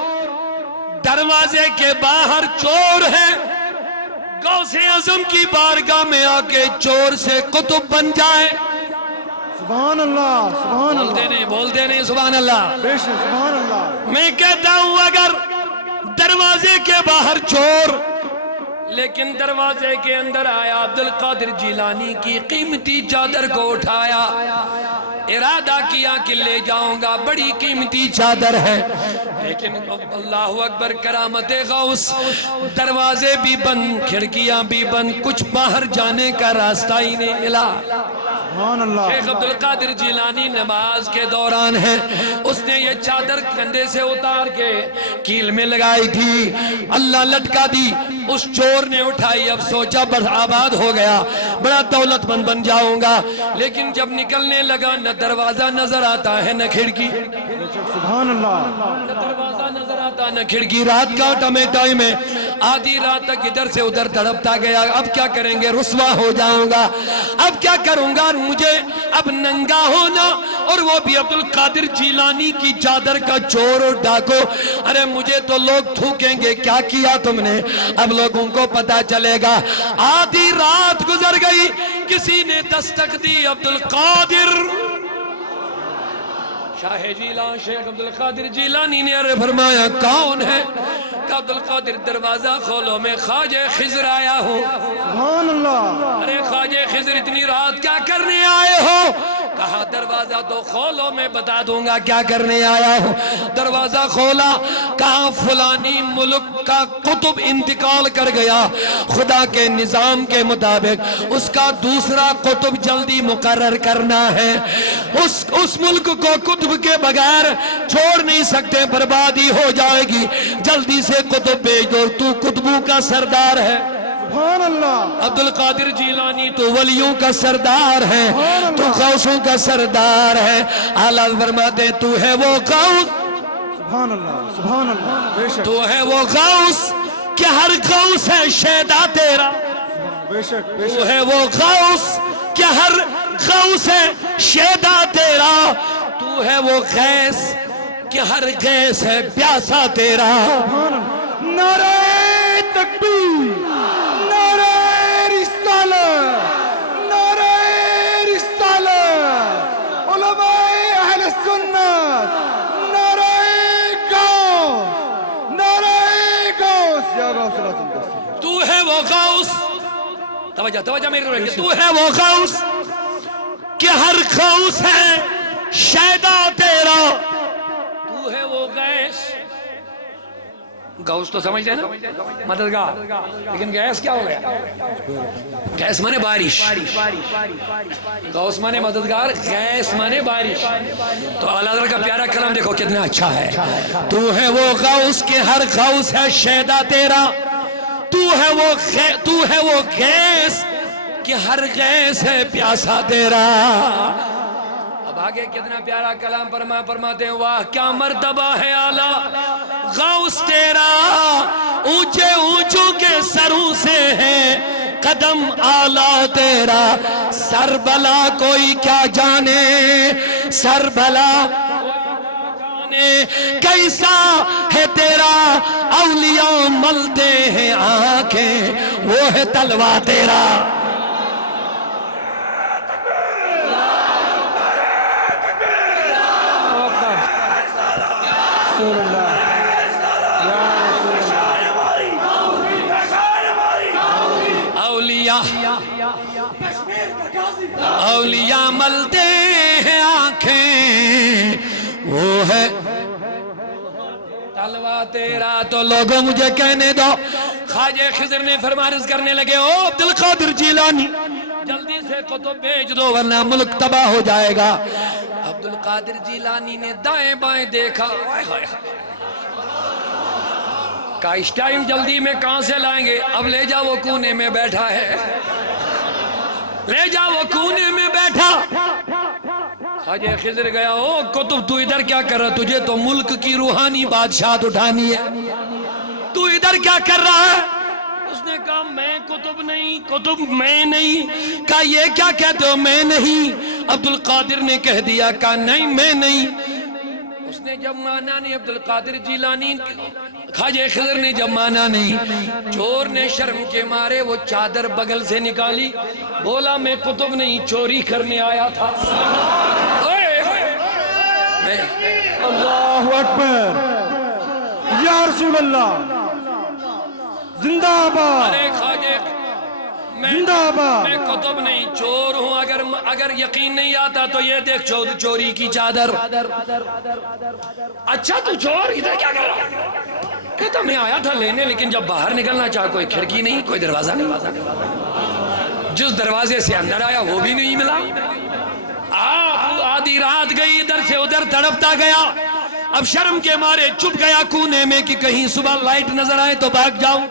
دروازے کے باہر چور ہے، غوث اعظم کی بارگاہ میں آ کے چور سے قطب بن جائے. سبحان اللہ، سبحان اللہ، بولتے نہیں سبحان اللہ. بے شک سبحان اللہ. میں کہتا ہوں اگر دروازے کے باہر چور لیکن دروازے کے اندر آیا، عبد القادر جیلانی کی قیمتی چادر کو اٹھایا، ارادہ کیا کہ لے جاؤں گا، بڑی قیمتی چادر ہے، لیکن اللہ اکبر کرامت غوث، دروازے بھی بند، کھڑکیاں بھی بند، کچھ باہر جانے کا راستہ ہی نہیں ملا. سبحان اللہ. شیخ عبد القادر جیلانی نماز کے دوران ہے، اس نے یہ چادر کندھے سے اتار کے کیل میں لگائی تھی، اللہ لٹکا دی، اس چور نے اٹھائی، اب سوچا بڑا آباد ہو گیا، بڑا دولت مند بن جاؤں گا، لیکن جب نکلنے لگا نہ دروازہ نظر آتا ہے نہ کھڑکی، سبحان اللہ. نہ دروازہ نظر آتا نہ کھڑکی. رات کا ٹائم ہے، آدھی رات تک ادھر سے ادھر تڑپتا گیا، اب کیا کریں گے، رسوا ہو جاؤں گا، اب کیا کروں گا، مجھے اب ننگا ہونا، اور وہ بھی عبد القادر جیلانی کی چادر کا چور اور ڈاکو. ارے مجھے تو لوگ تھوکیں گے، کیا کیا تم نے، اب لوگوں کو پتا چلے گا. آدھی رات گزر گئی، کسی نے دستک دی، عبد القادر شاہ جیلان شیخ عبد القادر جیلانی نے عرض فرمایا کون ہے؟ کہ عبد القادر دروازہ کھولو، میں خواجہ خضر آیا ہوں. سبحان اللہ. ارے خواجہ خضر اتنی رات کیا کرنے آئے ہو؟ کہا دروازہ تو کھولو، میں بتا دوں گا کیا کرنے آیا ہوں. دروازہ کھولا، کہا فلانی ملک کا قطب انتقال کر گیا، خدا کے نظام کے مطابق اس کا دوسرا قطب جلدی مقرر کرنا ہے، اس ملک کو قطب کے بغیر چھوڑ نہیں سکتے، بربادی ہو جائے گی، جلدی سے قطب بھیج دو، تو قطبوں کا سردار ہے. سبحان اللہ. عبد القادر جیلانی تو ولیوں کا سردار ہے، تو غوثوں کا سردار ہے. اعلیٰ فرماتے تو ہے وہ غوث، سبحان اللہ، سبحان اللہ. بے شک تو ہے وہ غوث کہ ہر غوث ہے شیدا تیرا. بے شک بے تو شک. ہے وہ غوث کہ ہر غوث ہے شیدا تیرا. تو ہے وہ غیث کہ ہر غیث ہے پیاسا تیرا. سبحان اللہ. نعرہ تکبیر، نعرہ رسالت، نعرہ رسالت، علماء اہل سنت، نعرہ غوث، نعرہ غوث یا غوث اللہ. تو ہے وہ غوث، توجہ میری طرف رکھیے، تو ہے وہ غوث کہ ہر غوث ہے شیدا تیرا. تو ہے وہ غیث، غوث تو سمجھتے ہیں نا مددگار، لیکن غیث کیا ہو گیا؟ غیث مانے بارش، غوث مانے مددگار، غیث مانے بارش. تو اعلیٰ حضرت کا پیارا کلام دیکھو کتنا اچھا ہے. تو ہے وہ غوث کہ ہر غوث ہے شیدا تیرا. تو ہے وہ غیث کہ ہر غیث ہے پیاسا تیرا. اب آگے کتنا پیارا کلام فرماتے ہیں، واہ کیا مرتبہ ہے اعلیٰ غوث تیرا، اونچے اونچوں کے سروں سے ہے قدم اعلیٰ تیرا. سر بلا کوئی کیا جانے، سر بلا کیسا ہے تیرا، اولیاء ملتے ہیں آنکھیں، وہ ہے تلوا تیرا. اولیاء ملتے ہیں آنکھیں وہ ہے تلوا تیرا تو لوگوں مجھے کہنے دو. خواجہ خضر نے فرمارز کرنے لگے او عبدالقادر جیلانی جلدی سے کتب بھیج دو ورنہ ملک تباہ ہو جائے گا. عبدالقادر جیلانی نے دائیں بائیں دیکھا کہا اس ٹائم جلدی میں کہاں سے لائیں گے, اب لے جا وہ کونے میں بیٹھا ہے, لے جا وہ کونے میں بیٹھا. خواجہ خضر گیا او کتب تو ادھر کیا کر رہا, تجھے تو ملک کی روحانی بادشاہت اٹھانی ہے, تو ادھر کیا کر رہا ہے؟ اس نے کہا میں کتب نہیں, کتب میں نہیں. کہا یہ کیا کہتے ہو میں نہیں؟ عبدالقادر نے کہہ دیا کہا نہیں میں نہیں. اس نے جب مانا نہیں عبدالقادر جیلانی, خواجہ خضر نے جب مانا نہیں, چور نے شرم کے مارے وہ چادر بغل سے نکالی, بولا میں کتب نہیں چوری کرنے آیا تھا. اللہ اکبر یا رسول اللہ زندہ آباد زندہ آباد. میں کتب نہیں چور ہوں, اگر یقین نہیں آتا تو یہ دیکھ چوری کی چادر. اچھا تو چور ادھر کیا کر رہا؟ کہتا میں آیا تھا لینے, لیکن جب باہر نکلنا چاہا کوئی کھڑکی نہیں, کوئی دروازہ نہیں, جس دروازے سے اندر آیا وہ بھی نہیں ملا. آدھی رات گئی, ادھر سے ادھر تڑپتا گیا. اب شرم کے مارے چھپ گیا کونے میں کہ کہیں صبح لائٹ نظر آئے تو بھاگ جاؤں.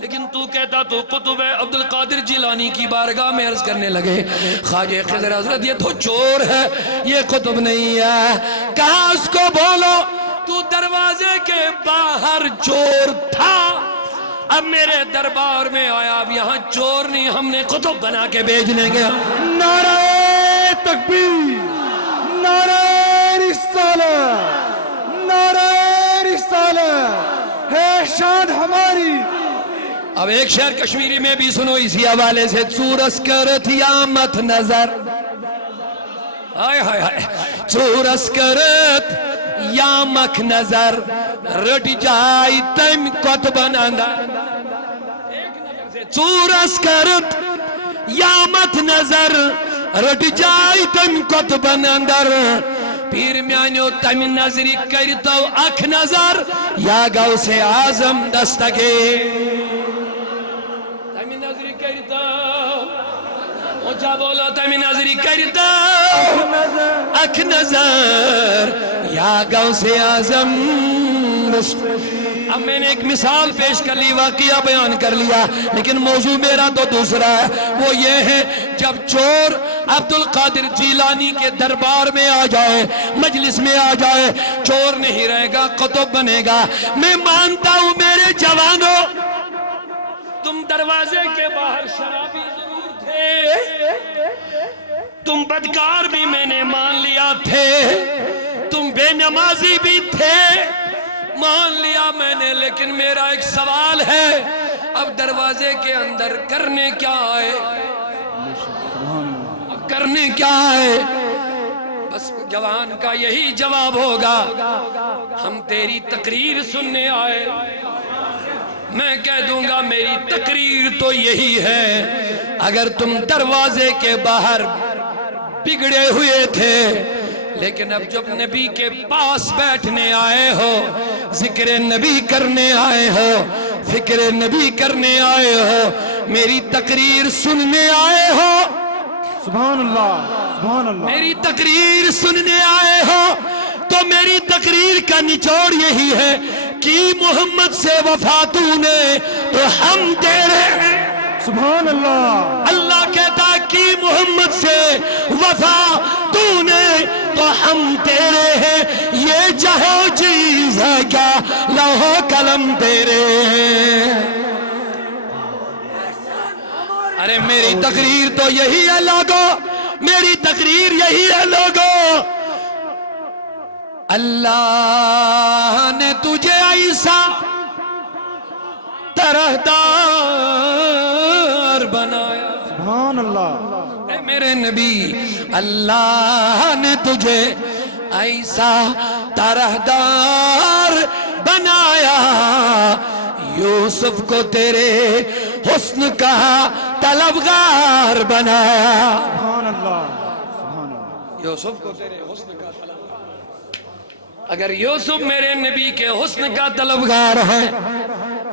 لیکن تو کہتا تو قطب ہے. عبدالقادر جیلانی کی بارگاہ میں عرض کرنے لگے خواجہ خضر حضرت یہ تو چور ہے, یہ قطب نہیں ہے. کہا اس کو بولو تو دروازے کے باہر چور تھا, اب میرے دربار میں آیا, اب یہاں چور نہیں, ہم نے قطب بنا کے بھیجنے گیا. نعرہ تکبیر, نعرہ رسالت, نعرہ رسالت ہے شان ہماری. اب ایک شعر کشمیری میں بھی سنو اسی حوالے سے. چورس کرت یا مت نظر, آئے ہائے ہائے, چورس کرت یا مکھ نظر رٹ جائی تم کت بناندر. چورس کرت یا مت نظر رٹ جائی تم کت بناندر. پیر میانیو تم نظری کرتو اکھ نظر یا غوث اعظم دستگے. تم نظری کرتو اونچا بولو, تم نظری کرتو اکھ نظر یا غوث اعظم دستگے. اب میں نے ایک مثال پیش کر لی, واقعہ بیان کر لیا, لیکن موضوع میرا تو دوسرا ہے. وہ یہ ہے جب چور عبدالقادر جیلانی کے دربار میں آ جائے, مجلس میں آ جائے, چور نہیں رہے گا, قطب بنے گا. میں مانتا ہوں میرے جوانوں تم دروازے کے باہر شرابی ضرور تھے, تم بدکار بھی میں نے مان لیا تھے, تم بے نمازی بھی تھے, مان لیا میں نے, لیکن میرا ایک سوال ہے, اب دروازے کے اندر کرنے کیا آئے؟ اب کرنے کیا آئے؟ بس جوان کا یہی جواب ہوگا, ہم تیری تقریر سننے آئے. میں کہہ دوں گا میری تقریر تو یہی ہے, اگر تم دروازے کے باہر بگڑے ہوئے تھے, لیکن اب جب نبی کے پاس بیٹھنے آئے ہو, ذکر نبی کرنے آئے ہو, فکر نبی کرنے آئے ہو, میری تقریر سننے آئے ہو, سبحان اللہ سبحان اللہ, میری تقریر سننے آئے ہو, تو میری تقریر کا نچوڑ یہی ہے کہ محمد سے وفا تو نے تو ہم تیرے ہیں. سبحان اللہ. اللہ کہتا کہ محمد سے وفا تو نے تو ہم تیرے ہیں, یہ جہو چیز ہے کیا لوح قلم تیرے ہیں. ارے میری تقریر تو یہی ہے لوگو, میری تقریر یہی ہے لوگو. اللہ نے تجھے ایسا طرحدار بنایا. سبحان اللہ. اے میرے نبی, اللہ نے تجھے ایسا طرحدار بنایا, یوسف کو تیرے حسن کا طلبگار بنایا. سبحان اللہ سبحان اللہ. یوسف کو تیرے حسن کا طلبگار. اگر یوسف میرے نبی کے حسن کا طلبگار ہے,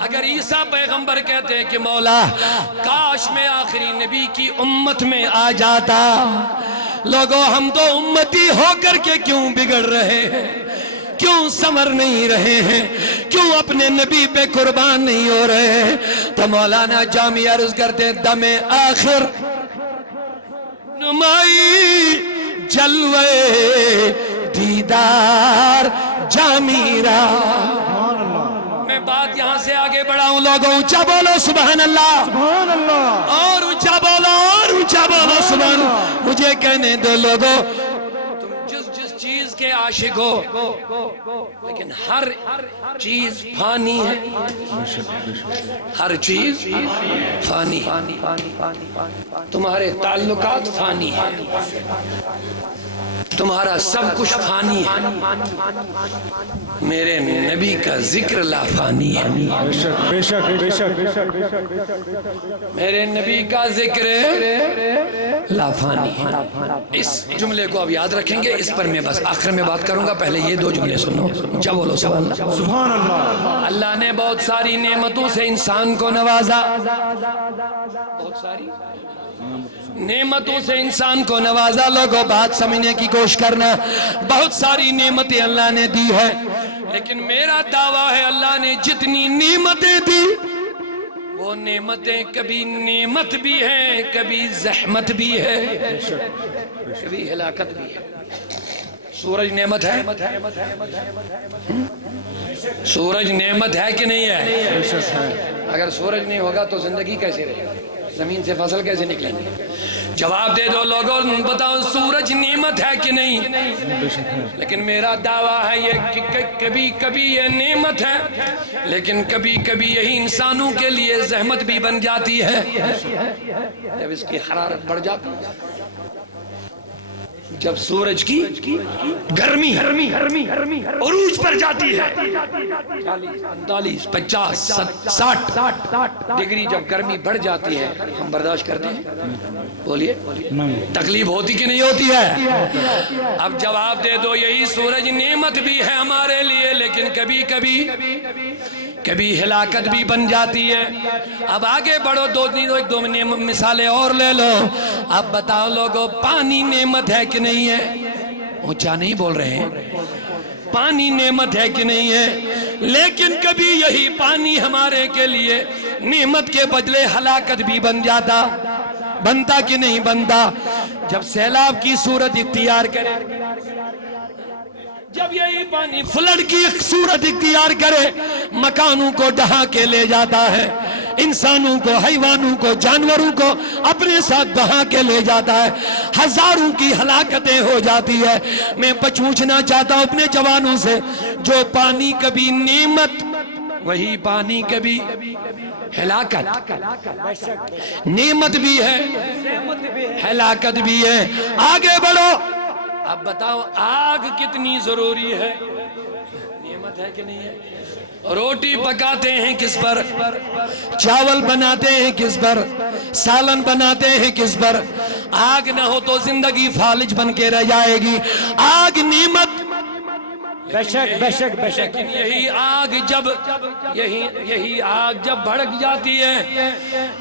اگر عیسیٰ پیغمبر کہتے ہیں کہ مولا کاش میں آخری نبی کی امت میں آ جاتا. لوگوں ہم تو امتی ہو کر کے کیوں بگڑ رہے ہیں, کیوں سمر نہیں رہے ہیں, کیوں اپنے نبی پہ قربان نہیں ہو رہے ہیں. تو مولانا جامی عرض کرتے دم آخر نمائی جلوے دیدار جامیرا. میں بات یہاں سے آگے بڑھاؤں. لوگوں اونچا بولو سبحان اللہ, سبحان اللہ. اور اونچا بولو, اور اونچا بولو سبحان اللہ. مجھے کہنے دو لوگوں, تم جس چیز کے عاشق ہو, لیکن ہر چیز فانی ہے, ہر چیز فانی. تمہارے تعلقات فانی ہیں, تمہارا سب کچھ فانی ہے, میرے نبی کا ذکر لا فانی ہے. بے شک بے شک بے شک. میرے نبی کا ذکر لا فانی ہے. اس جملے کو اب یاد رکھیں گے, اس پر میں بس آخر میں بات کروں گا, پہلے یہ دو جملے سنو. کیا بولو سبحان اللہ. سبحان اللہ. اللہ نے بہت ساری نعمتوں سے انسان کو نوازا, بہت ساری نعمتوں سے انسان کو نوازا. لوگوں بات سمجھنے کی کوشش کرنا. بہت ساری نعمتیں اللہ نے دی ہے, لیکن میرا دعویٰ ہے اللہ نے جتنی نعمتیں دی وہ نعمتیں کبھی نعمت بھی ہیں, کبھی زحمت بھی ہے, کبھی ہلاکت بھی ہے. سورج نعمت ہے, سورج نعمت ہے کہ نہیں ہے؟ اگر سورج نہیں ہوگا تو زندگی کیسے رہے گی, زمین سے فصل کیسے نکلیں گے؟ جواب دے دو لوگوں, بتاؤ سورج نعمت ہے کہ نہیں؟ لیکن میرا دعویٰ ہے یہ کہ کبھی کبھی یہ نعمت ہے, لیکن کبھی کبھی یہی انسانوں کے لیے زحمت بھی بن جاتی ہے جب اس کی حرارت بڑھ جاتی ہے, جب سورج کی گرمی عروج پر جاتی ہے. 40 45 60 ڈگری جب گرمی بڑھ جاتی ہے ہم برداشت کرتے ہیں؟ بولیے, تکلیف ہوتی کہ نہیں ہوتی ہے؟ اب جواب دے دو, یہی سورج نعمت بھی ہے ہمارے لیے, لیکن کبھی کبھی ہلاکت بھی بن جاتی ہے. اب آگے بڑھو, دو مثالیں اور لے لو. اب بتاؤ لوگوں, پانی نعمت ہے کہ نہیں ہے؟ اونچا نہیں بول رہے ہیں. پانی نعمت ہے کہ نہیں ہے؟ لیکن کبھی یہی پانی ہمارے کے لیے نعمت کے بدلے ہلاکت بھی بن جاتا. بنتا کہ نہیں بنتا؟ جب سیلاب کی صورت اختیار کرے, جب یہی پانی فلڈ کی صورت اختیار کرے, مکانوں کو ڈہا کے لے جاتا ہے, انسانوں کو, حیوانوں کو, جانوروں کو اپنے ساتھ بہا کے لے جاتا ہے, ہزاروں کی ہلاکتیں ہو جاتی ہے. میں پوچھنا چاہتا ہوں اپنے جوانوں سے, جو پانی کبھی نعمت, وہی پانی کبھی ہلاکت. نعمت بھی ہے, ہلاکت بھی ہے. آگے بڑھو, اب بتاؤ آگ کتنی ضروری ہے؟ نعمت ہے کہ نہیں ہے؟ روٹی پکاتے ہیں کس پر, چاول بناتے ہیں کس پر, سالن بناتے ہیں کس پر. آگ نہ ہو تو زندگی فالج بن کے رہ جائے گی. آگ نعمت, بے شک بے شک بے شک. لیکن یہی آگ جب بھڑک جاتی ہے,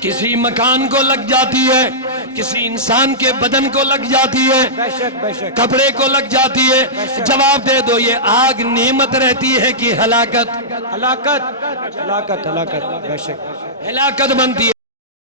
کسی مکان کو لگ جاتی ہے, کسی انسان کے بدن کو لگ جاتی ہے, بے شک بے شک. کپڑے کو لگ جاتی ہے, جواب دے دو, یہ آگ نعمت رہتی ہے کہ ہلاکت؟ ہلاکت ہلاکت ہلاکت. بے شک ہلاکت بنتی ہے.